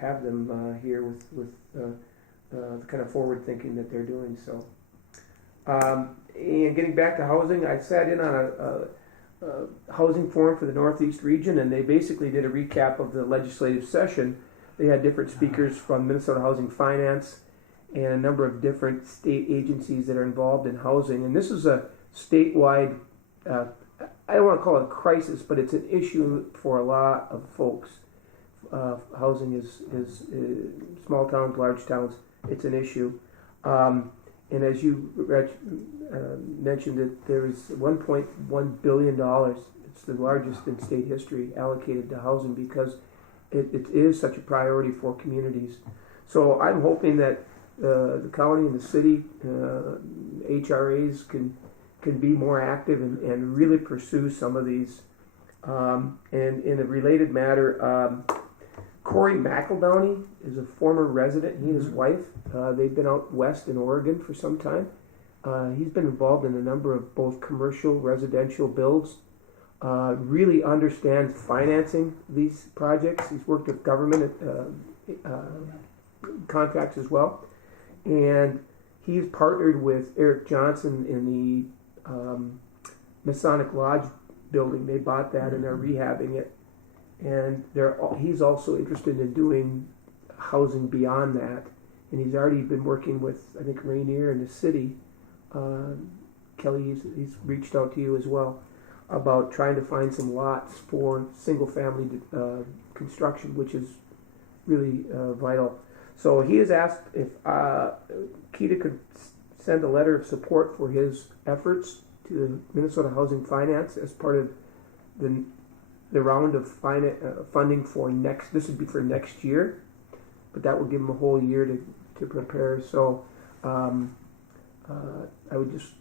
have them here with the kind of forward thinking that they're doing. So, and getting back to housing, I sat in on a housing forum for the Northeast region, and they basically did a recap of the legislative session. They had different speakers from Minnesota Housing Finance and a number of different state agencies that are involved in housing. And this is a statewide, I don't want to call it a crisis, but it's an issue for a lot of folks. Housing is small towns, large towns. It's an issue. And as you mentioned, that there is $1.1 billion. It's the largest in state history allocated to housing because it is such a priority for communities. So I'm hoping that the county and the city, HRAs can be more active and really pursue some of these. And in a related matter, Corey McEldowney is a former resident. He and his wife, they've been out west in Oregon for some time. He's been involved in a number of both commercial, residential builds. Really understands financing these projects. He's worked with government contracts as well. And he's partnered with Eric Johnson in the Masonic Lodge building. They bought that and they're rehabbing it. And he's also interested in doing housing beyond that. And he's already been working with, I think, Rainier and the city. Kelly, he's reached out to you as well about trying to find some lots for single-family construction, which is really vital. So he has asked if Keda could send a letter of support for his efforts to the Minnesota Housing Finance as part of the round of funding for this would be for next year, but that would give him a whole year to prepare. So I would just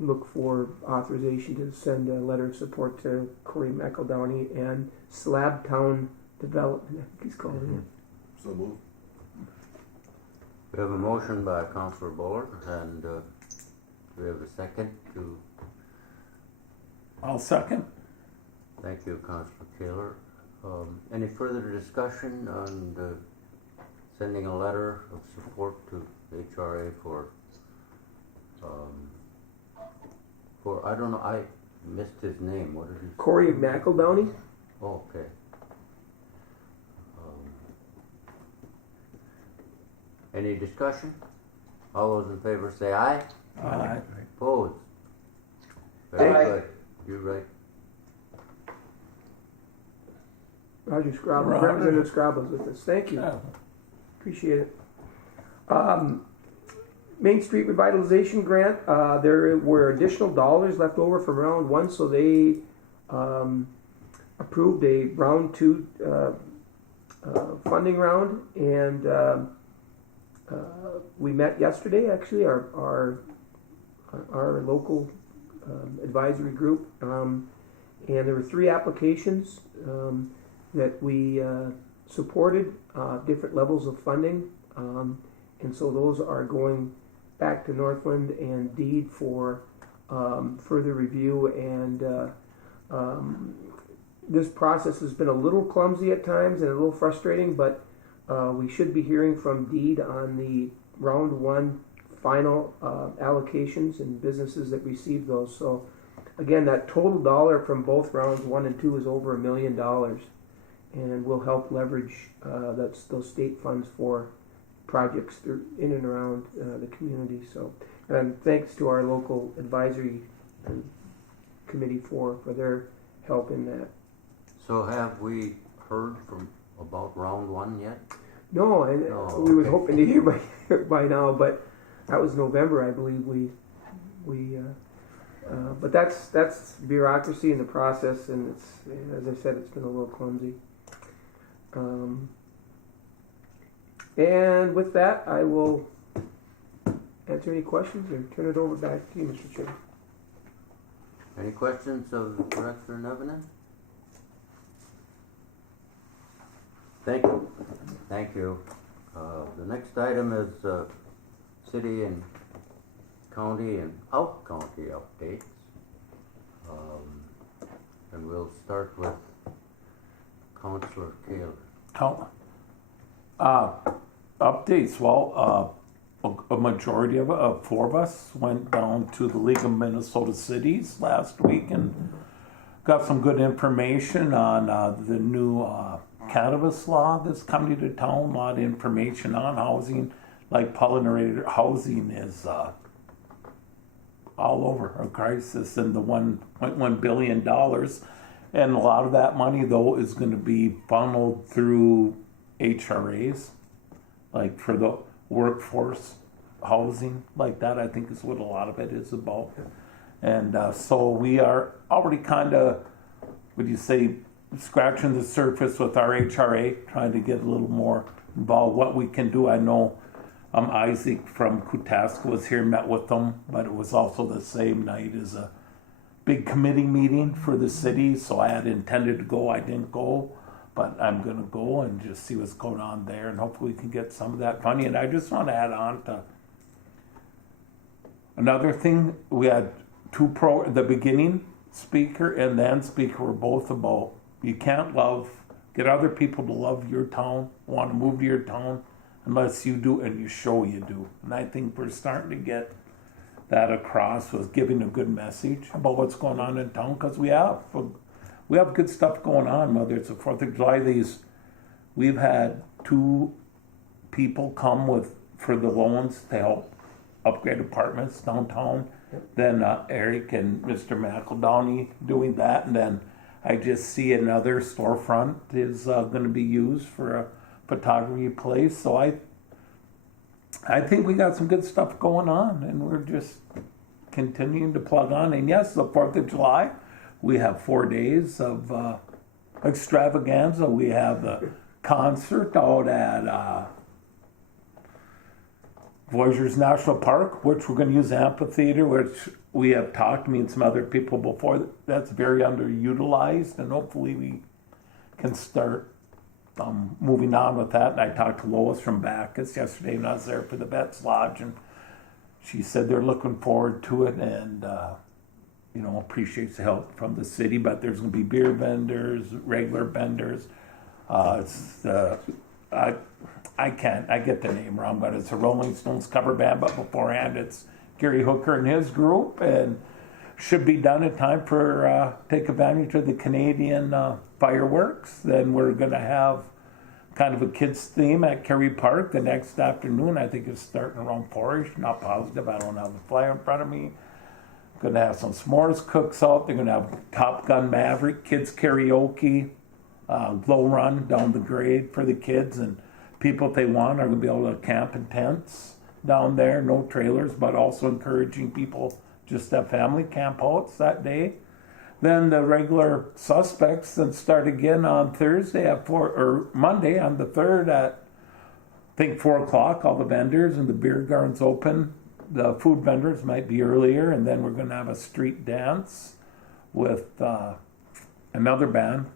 look for authorization to send a letter of support to Corey McEldowney and Slabtown Development, I think he's called it. So move. We have a motion by Councilor Bullard, and we have a second to. I'll second. Thank you, Councilor Taylor. Any further discussion on sending a letter of support to HRA for I don't know, I missed his name. What did he say? Corey McEldowney. Oh, okay. Any discussion? All those in favor say aye. Aye. Opposed? Very Aye. good. You're right. Roger Scrabble, Roger. Representative Scrabble's with us. Thank you. Oh. Appreciate it. Main Street Revitalization Grant, there were additional dollars left over from round one, so they approved a round two funding round, and we met yesterday, actually, our local advisory group, and there were 3 applications that we supported, different levels of funding, and so those are going back to Northland and Deed for further review, and this process has been a little clumsy at times and a little frustrating, but we should be hearing from Deed on the round one final allocations and businesses that received those. So again, that total dollar from both rounds 1 and 2 is over $1 million, and will help leverage those state funds for projects in and around the community. So, and thanks to our local advisory committee for their help in that. So have we heard from about round one yet? No, and Oh, we was okay. hoping to hear by now, but that was November, I believe. But that's bureaucracy in the process, and it's, as I said, it's been a little clumsy. And with that, I will answer any questions or turn it over back to you, Mr. Chair. Any questions of Director Nevenin? Thank you. Thank you. The next item is city and county and out-county updates. And we'll start with Councilor Keda. Updates. Well, a majority of 4 of us went down to the League of Minnesota Cities last week and got some good information on the new cannabis law that's coming to town. A lot of information on housing, like pollinator housing is all over a crisis, and the $1.1 billion. And a lot of that money, though, is going to be funneled through HRAs, like for the workforce housing, like that, I think is what a lot of it is about. And so we are already kind of, would you say, scratching the surface with our HRA, trying to get a little more involved, what we can do. I know Isaac from Kutaska was here, met with them, but it was also the same night as a big committee meeting for the city, so I had intended to go. I didn't go, but I'm going to go and just see what's going on there, and hopefully we can get some of that funding. And I just want to add on to another thing. We had the beginning speaker and the end speaker were both about you can't get other people to love your town, want to move to your town, unless you do and you show you do. And I think we're starting to get that across with giving a good message about what's going on in town, because we have good stuff going on, whether it's the 4th of July. We've had 2 people come for the loans to help upgrade apartments downtown. Then Eric and Mr. McEldowney doing that, and then I just see another storefront is going to be used for a photography place. So I think we got some good stuff going on, and we're just continuing to plug on. And yes, the 4th of July, we have 4 days of extravaganza. We have the concert out at Voyageurs National Park, which we're going to use amphitheater, which we have talked to me and some other people before. That's very underutilized, and hopefully we can start moving on with that. And I talked to Lois from Bacchus yesterday when I was there for the Vets Lodge, and she said they're looking forward to it and appreciates the help from the city. But there's going to be beer vendors, regular vendors. I get the name wrong, but it's a Rolling Stones cover band. But beforehand, it's Gary Hooker and his group, and should be done in time for take advantage of the Canadian fireworks. Then we're going to have kind of a kids theme at Kerry Park the next afternoon. I think it's starting around 4ish. Not positive. I don't have the flyer in front of me. Going to have some s'mores cooks out. They're going to have Top Gun Maverick, kids karaoke, glow run down the grade for the kids, and people, if they want, are going to be able to camp in tents down there. No trailers, but also encouraging people just to have family camp outs that day. Then the regular suspects then start again on Thursday Monday on the 3rd at I think 4 o'clock. All the vendors and the beer gardens open. The food vendors might be earlier, and then we're going to have a street dance with another band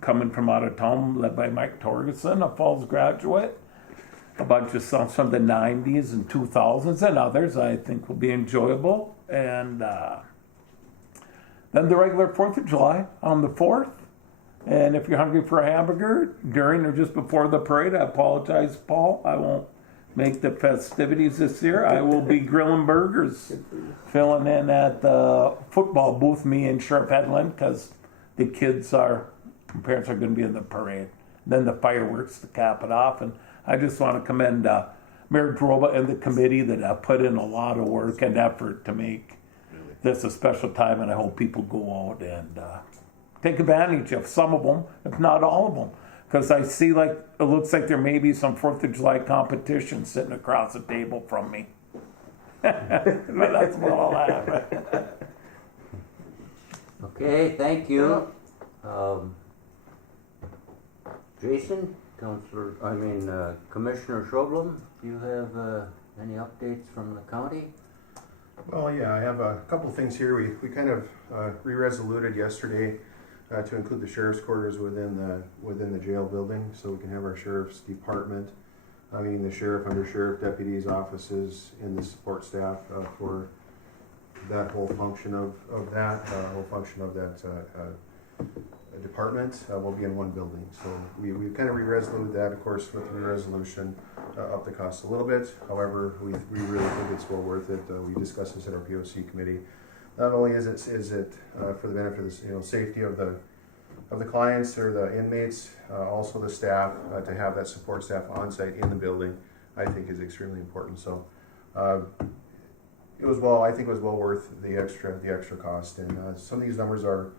coming from out of town, led by Mike Torgerson, a Falls graduate. A bunch of songs from the 90s and 2000s and others I think will be enjoyable. And then the regular 4th of July on the 4th. And if you're hungry for a hamburger during or just before the parade, I apologize, Paul. I won't make the festivities this year. I will be grilling burgers, filling in at the football booth, me and Sheriff Headland, because the parents are going to be in the parade. Then the fireworks to cap it off. And I just want to commend Mayor Droba and the committee that have put in a lot of work and effort to make this a special time, and I hope people go out and take advantage of some of them, if not all of them. Because I see like, it looks like there may be some 4th of July competition sitting across the table from me. But that's what I'll have. Okay, thank you. Jason, Commissioner Schroblum, do you have any updates from the county? Well, yeah, I have a couple of things here. We kind of re-resoluted yesterday to include the sheriff's quarters within the jail building, so we can have our sheriff's department, meaning the sheriff, undersheriff, deputies, offices, and the support staff for that whole function of that department will be in one building. So we kind of re-resoluted that, of course, with the re-resolution up the cost a little bit. However, we really think it's well worth it. We discussed this at our POC committee. Not only is it for the benefit of the safety of the clients or the inmates, also the staff, to have that support staff on site in the building, I think is extremely important. So I think it was well worth the extra cost. And some of these numbers are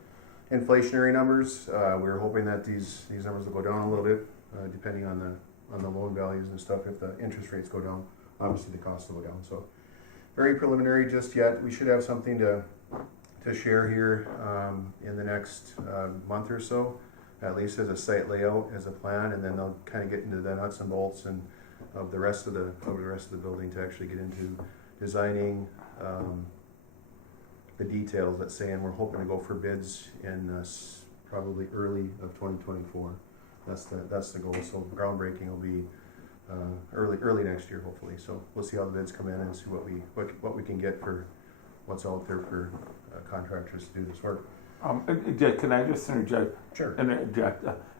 inflationary numbers. We're hoping that these numbers will go down a little bit, depending on the loan values and stuff. If the interest rates go down, obviously the costs will go down. So very preliminary just yet. We should have something to share here in the next month or so, at least as a site layout, as a plan, and then they'll kind of get into the nuts and bolts and of the rest of the building to actually get into designing the details, let's say, and we're hoping to go for bids in probably early of 2024. That's the goal. So groundbreaking will be early next year, hopefully. So we'll see how the bids come in and see what we can get for what's out there for contractors to do this work. Can I just interject? Sure.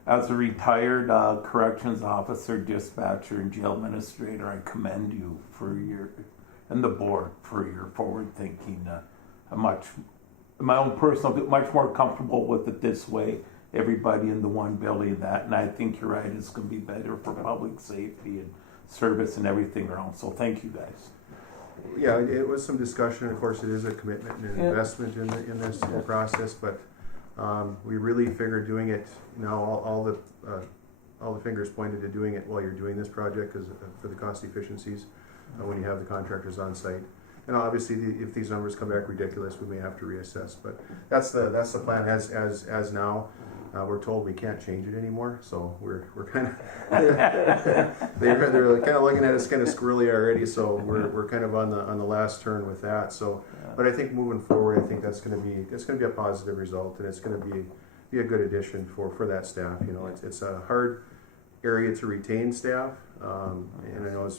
As a retired corrections officer, dispatcher, and jail administrator, I commend you and the board for your forward thinking. My own personal, much more comfortable with it this way. Everybody in the one building, and I think you're right. It's going to be better for public safety and service and everything around. So thank you guys. Yeah, it was some discussion. Of course, it is a commitment and an investment in this process, but we really figured doing it now. All the fingers pointed to doing it while you're doing this project because for the cost efficiencies when you have the contractors on site. And obviously, if these numbers come back ridiculous, we may have to reassess. But that's the plan as now. We're told we can't change it anymore, so we're kind of they're kind of looking at us kind of squirrely already. So we're kind of on the last turn with that. So, but I think moving forward, I think that's going to be a positive result, and it's going to be a good addition for that staff. You know, it's a hard area to retain staff, and I know as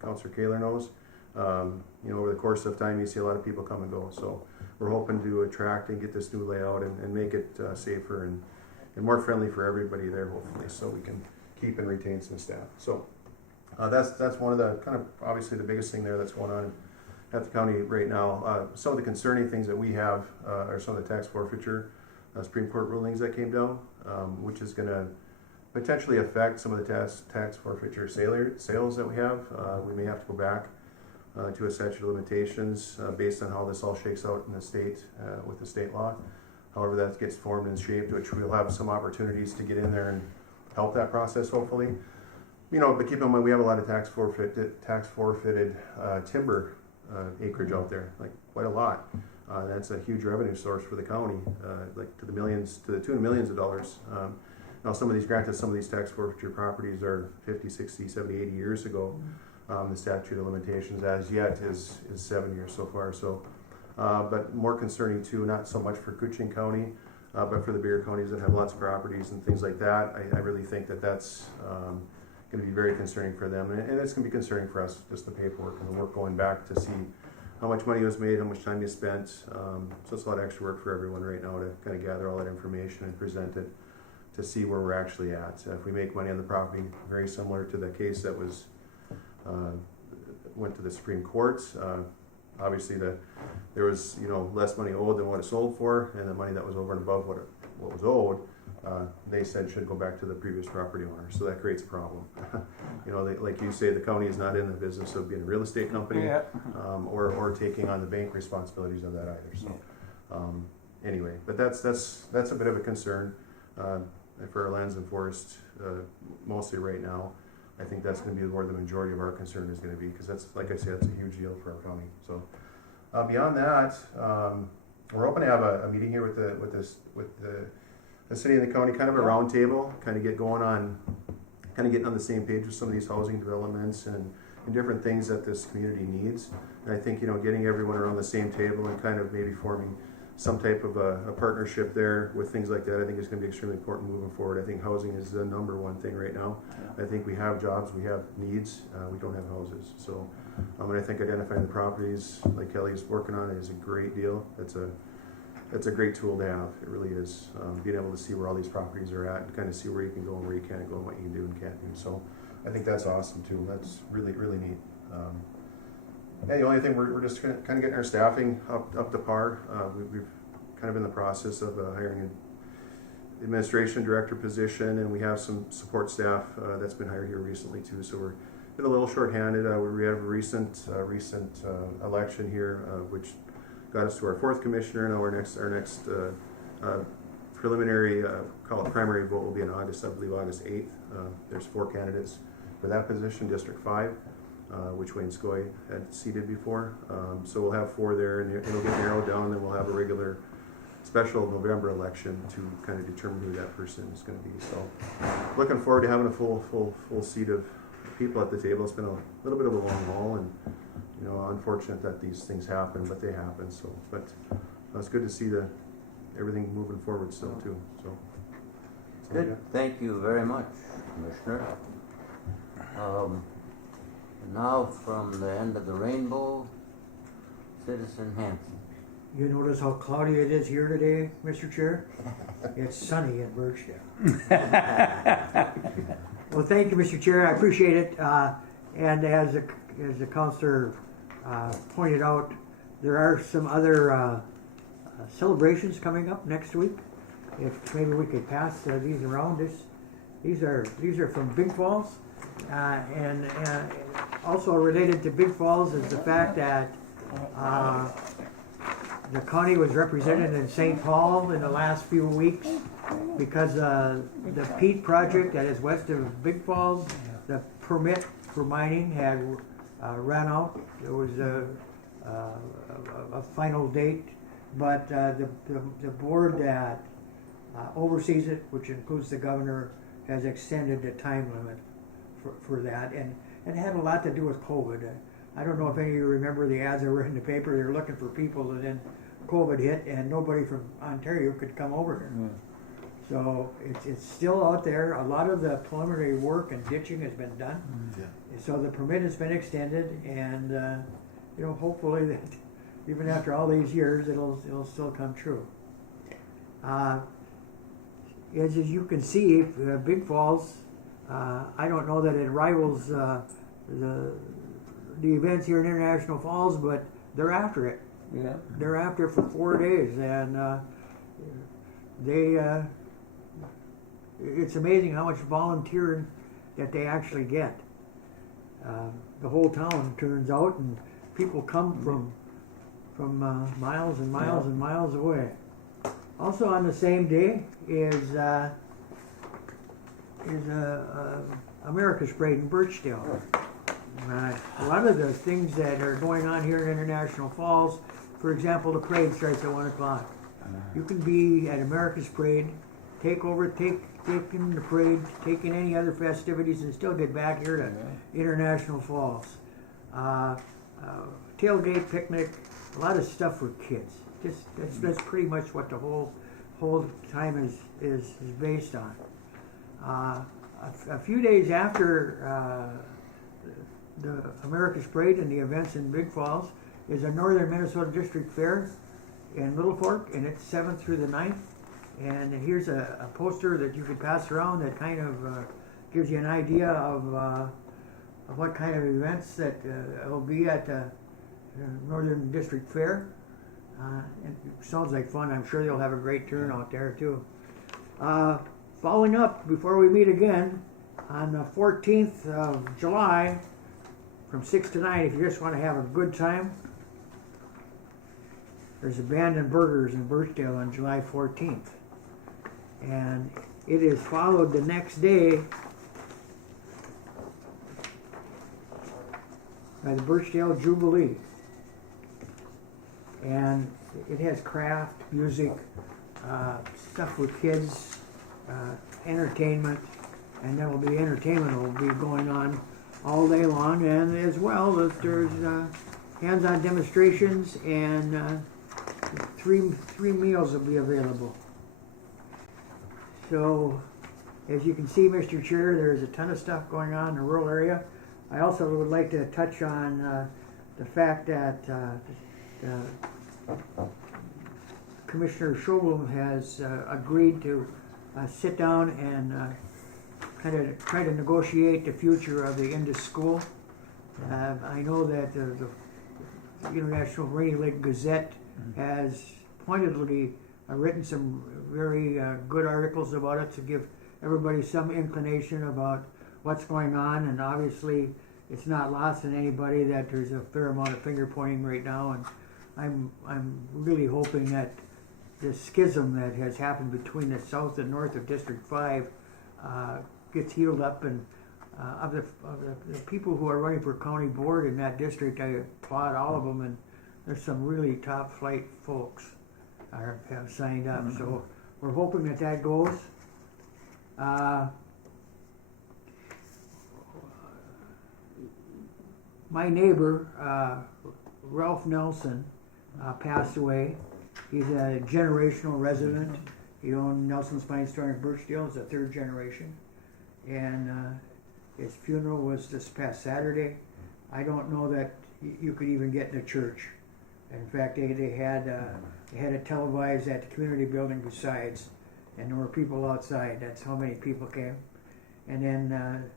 Councilor Kaler knows. Over the course of time, you see a lot of people come and go. So we're hoping to attract and get this new layout and make it safer and more friendly for everybody there, hopefully, so we can keep and retain some staff. So that's one of the kind of obviously the biggest thing there that's going on at the county right now. Some of the concerning things that we have are some of the tax forfeiture Supreme Court rulings that came down, which is going to potentially affect some of the tax forfeiture sales that we have. We may have to go back to a statute of limitations based on how this all shakes out in the state with the state law. However that gets formed and shaped, which we'll have some opportunities to get in there and help that process, hopefully. But keep in mind we have a lot of tax forfeited timber acreage out there, like quite a lot. That's a huge revenue source for the county, like to the tune of millions of dollars. Now some of these tax forfeiture properties are 50, 60, 70, 80 years ago. The statute of limitations as yet is 7 years so far. So, but more concerning too, not so much for Kuching County, but for the bigger counties that have lots of properties and things like that. I really think that's going to be very concerning for them, and it's going to be concerning for us, just the paperwork and the work going back to see how much money was made, how much time you spent. So it's a lot of extra work for everyone right now to kind of gather all that information and present it to see where we're actually at. If we make money on the property, very similar to the case that went to the Supreme Court. Obviously, there was less money owed than what it sold for, and the money that was over and above what was owed, they said should go back to the previous property owner. So that creates a problem. Like you say, the county is not in the business of being a real estate company or taking on the bank responsibilities of that either. So, anyway, but that's a bit of a concern for our lands and forest, mostly right now. I think that's going to be where the majority of our concern is going to be, because that's, like I said, it's a huge deal for our county. So beyond that, we're hoping to have a meeting here with the city and the county, kind of a round table, kind of get going on, kind of getting on the same page with some of these housing developments and different things that this community needs. And I think, getting everyone around the same table and kind of maybe forming some type of a partnership there with things like that, I think is going to be extremely important moving forward. I think housing is the number one thing right now. I think we have jobs, we have needs, we don't have houses. So and I think identifying the properties like Kelly's working on is a great deal. It's a great tool to have. It really is. Being able to see where all these properties are at and kind of see where you can go and where you can't go and what you can do and can't do. So I think that's awesome too. That's really, really neat. And the only thing we're just kind of getting our staffing up to par. We've kind of in the process of hiring an administration director position, and we have some support staff that's been hired here recently too. So we're been a little short-handed. We have a recent election here, which got us to our 4th commissioner. Now our next preliminary, call it primary vote, will be in August. I believe August 8th. There's 4 candidates for that position, District 5. Which Wayne Scoy had seated before. So we'll have 4 there, and it'll get narrowed down, and we'll have a regular special November election to kind of determine who that person is going to be. So looking forward to having a full seat of people at the table. It's been a little bit of a long haul, and unfortunate that these things happen, but they happen. So, but it's good to see everything moving forward still too. So Good. Thank you very much, Commissioner. Now from the end of the rainbow, Citizen Hanson. You notice how cloudy it is here today, Mr. Chair? It's sunny in Birchdale. Well, thank you, Mr. Chair. I appreciate it. And as the councilor pointed out, there are some other celebrations coming up next week. If maybe we could pass these around. These are from Big Falls, and also related to Big Falls is the fact that the county was represented in St. Paul in the last few weeks because the peat project that is west of Big Falls, the permit for mining had run out. There was a final date, but the board that oversees it, which includes the governor, has extended the time limit for that, and it had a lot to do with COVID. I don't know if any of you remember the ads that were in the paper. They were looking for people, and then COVID hit, and nobody from Ontario could come over here. Mm. So it's still out there. A lot of the preliminary work and ditching has been done. Mm. Yeah. So the permit has been extended, and hopefully that even after all these years, it'll still come true. As you can see, Big Falls, I don't know that it rivals the events here in International Falls, but they're after it. Yeah. They're after it for 4 days, and it's amazing how much volunteering that they actually get. The whole town turns out, and people come from miles and miles and miles away. Also on the same day is America's Parade in Birchdale. A lot of the things that are going on here in International Falls, for example, the parade starts at 1 o'clock. You can be at America's Parade, take in the parade, take in any other festivities, and still get back here to International Falls. Tailgate, picnic, a lot of stuff for kids. That's pretty much what the whole time is based on. A few days after the America's Parade and the events in Big Falls is a Northern Minnesota District Fair in Little Fork, and it's 7th through the 9th. And here's a poster that you could pass around that kind of gives you an idea of what kind of events that will be at the Northern District Fair. And it sounds like fun. I'm sure they'll have a great turnout there too. Following up, before we meet again, on the 14th of July, from 6 to 9, if you just want to have a good time, there's abandoned burgers in Birchdale on July 14th. And it is followed the next day by the Birchdale Jubilee. And it has craft, music, stuff for kids, entertainment, and there will be entertainment will be going on all day long, and as well as there's hands-on demonstrations and three meals will be available. So, as you can see, Mr. Chair, there's a ton of stuff going on in the rural area. I also would like to touch on the fact that Commissioner Schobel has agreed to sit down and kind of try to negotiate the future of the Indus School. I know that the International Rainy Lake Gazette has pointedly written some very good articles about it to give everybody some inclination about what's going on, and obviously it's not lost on anybody that there's a fair amount of finger pointing right now, and I'm really hoping that the schism that has happened between the south and north of District 5 gets healed up, and of the people who are running for county board in that district, I applaud all of them, and there's some really top flight folks have signed up, so we're hoping that that goes. My neighbor, Ralph Nelson, passed away. He's a generational resident. He owned Nelson's Fine Store in Birchdale. He's a third generation. And his funeral was this past Saturday. I don't know that you could even get in the church. In fact, they had it televised at the community building besides, and there were people outside. That's how many people came. And then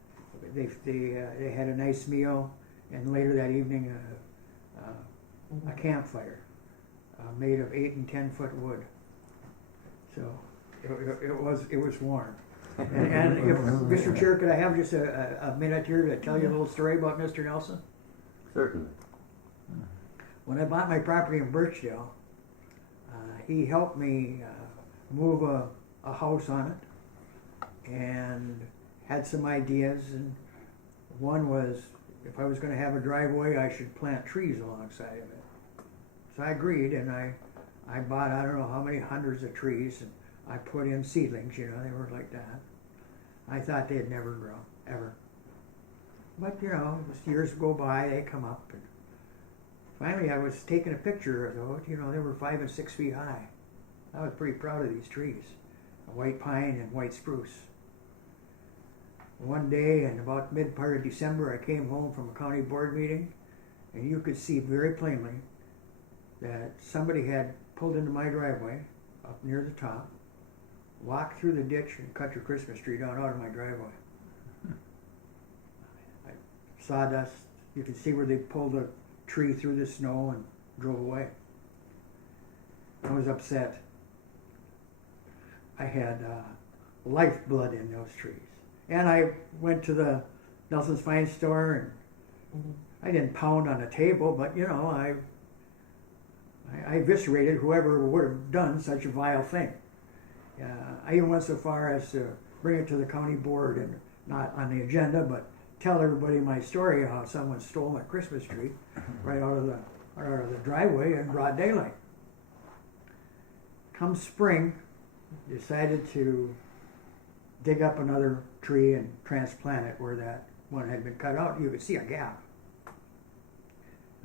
they had a nice meal, and later that evening a campfire made of 8 and 10 foot wood. So it was warm. And if, Mr. Chair, could I have just a minute here to tell you a little story about Mr. Nelson? Certainly. When I bought my property in Birchdale, he helped me move a house on it and had some ideas. And one was, if I was going to have a driveway, I should plant trees alongside of it. So I agreed, and I bought, I don't know how many hundreds of trees, and I put in seedlings, they were like that. I thought they'd never grow, ever. But, as years go by, they come up. And finally, I was taking a picture of those, they were 5 and 6 feet high. I was pretty proud of these trees, white pine and white spruce. One day, in about mid part of December, I came home from a county board meeting, and you could see very plainly that somebody had pulled into my driveway up near the top, walked through the ditch, and cut your Christmas tree down out of my driveway. Sawdust, you could see where they pulled a tree through the snow and drove away. I was upset. I had lifeblood in those trees. And I went to the Nelson's Fine Store, and I didn't pound on the table, but I eviscerated whoever would have done such a vile thing. I even went so far as to bring it to the county board, and not on the agenda, but tell everybody my story of how someone stole my Christmas tree right out of the driveway in broad daylight. Come spring, decided to dig up another tree and transplant it where that one had been cut out. You could see a gap.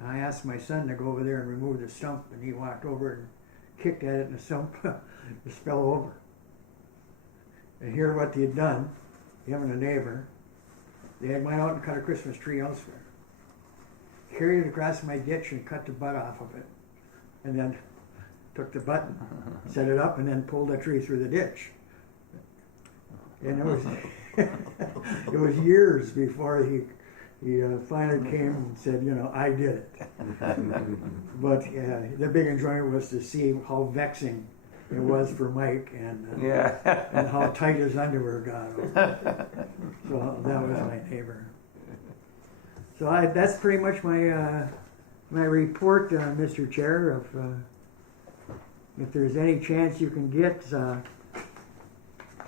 I asked my son to go over there and remove the stump, and he walked over and kicked at it, and the stump just fell over. And hear what they had done, him and a neighbor. They had went out and cut a Christmas tree elsewhere. Carried it across my ditch and cut the butt off of it. And then took the butt, set it up, and then pulled the tree through the ditch. And it was it was years before he finally came and said, I did it. But the big enjoyment was to see how vexing it was for Mike, and and how tight his underwear got. So that was my neighbor. So that's pretty much my report, Mr. Chair, of if there's any chance you can get to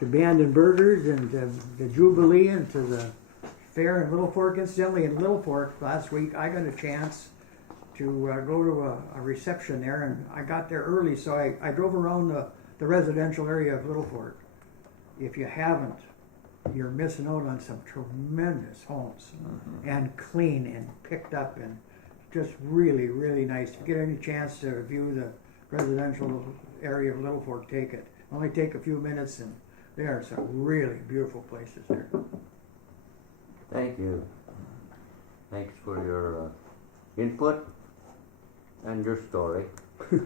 Band and Burgers and the Jubilee and to the fair in Little Fork. Incidentally, in Little Fork last week, I got a chance to go to a reception there, and I got there early, so I drove around the residential area of Little Fork. If you haven't, you're missing out on some tremendous homes, and clean and picked up and just really, really nice. If you get any chance to view the residential area of Little Fork, take it. Only take a few minutes, and there are some really beautiful places there. Thank you. Thanks for your input and your story. It's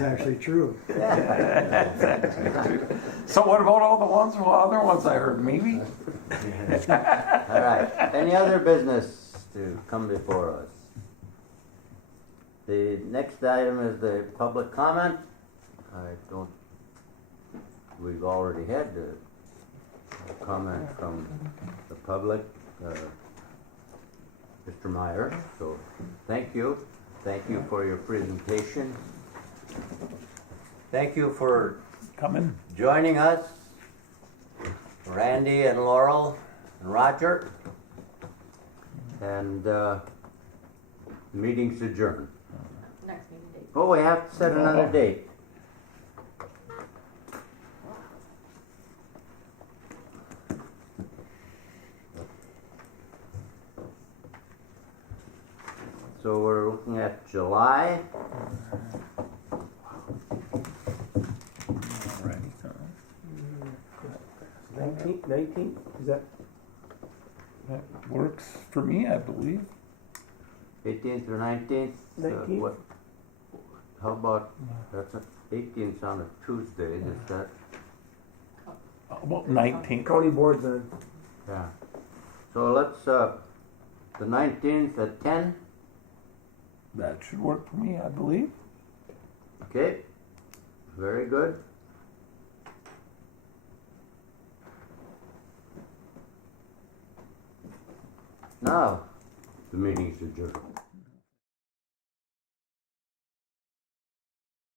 actually true. So what about all the other ones I heard? Maybe? All right. Any other business to come before us? The next item is the public comment. We've already had the comment from the public, Mr. Meyer, so thank you. Thank you for your presentation. Thank you for Coming. joining us, Randy and Laurel and Roger. And the meeting's adjourned. Next meeting date. Oh, we have to set another date. So we're looking at July. Alright. 19th, is that? That works for me, I believe. 18th or 19th. 19th. How about, that's 18th on a Tuesday, is that, Well, 19th. County board's on. yeah. So let's, the 19th at 10, That should work for me, I believe. okay? Very good. Now, the meeting's adjourned.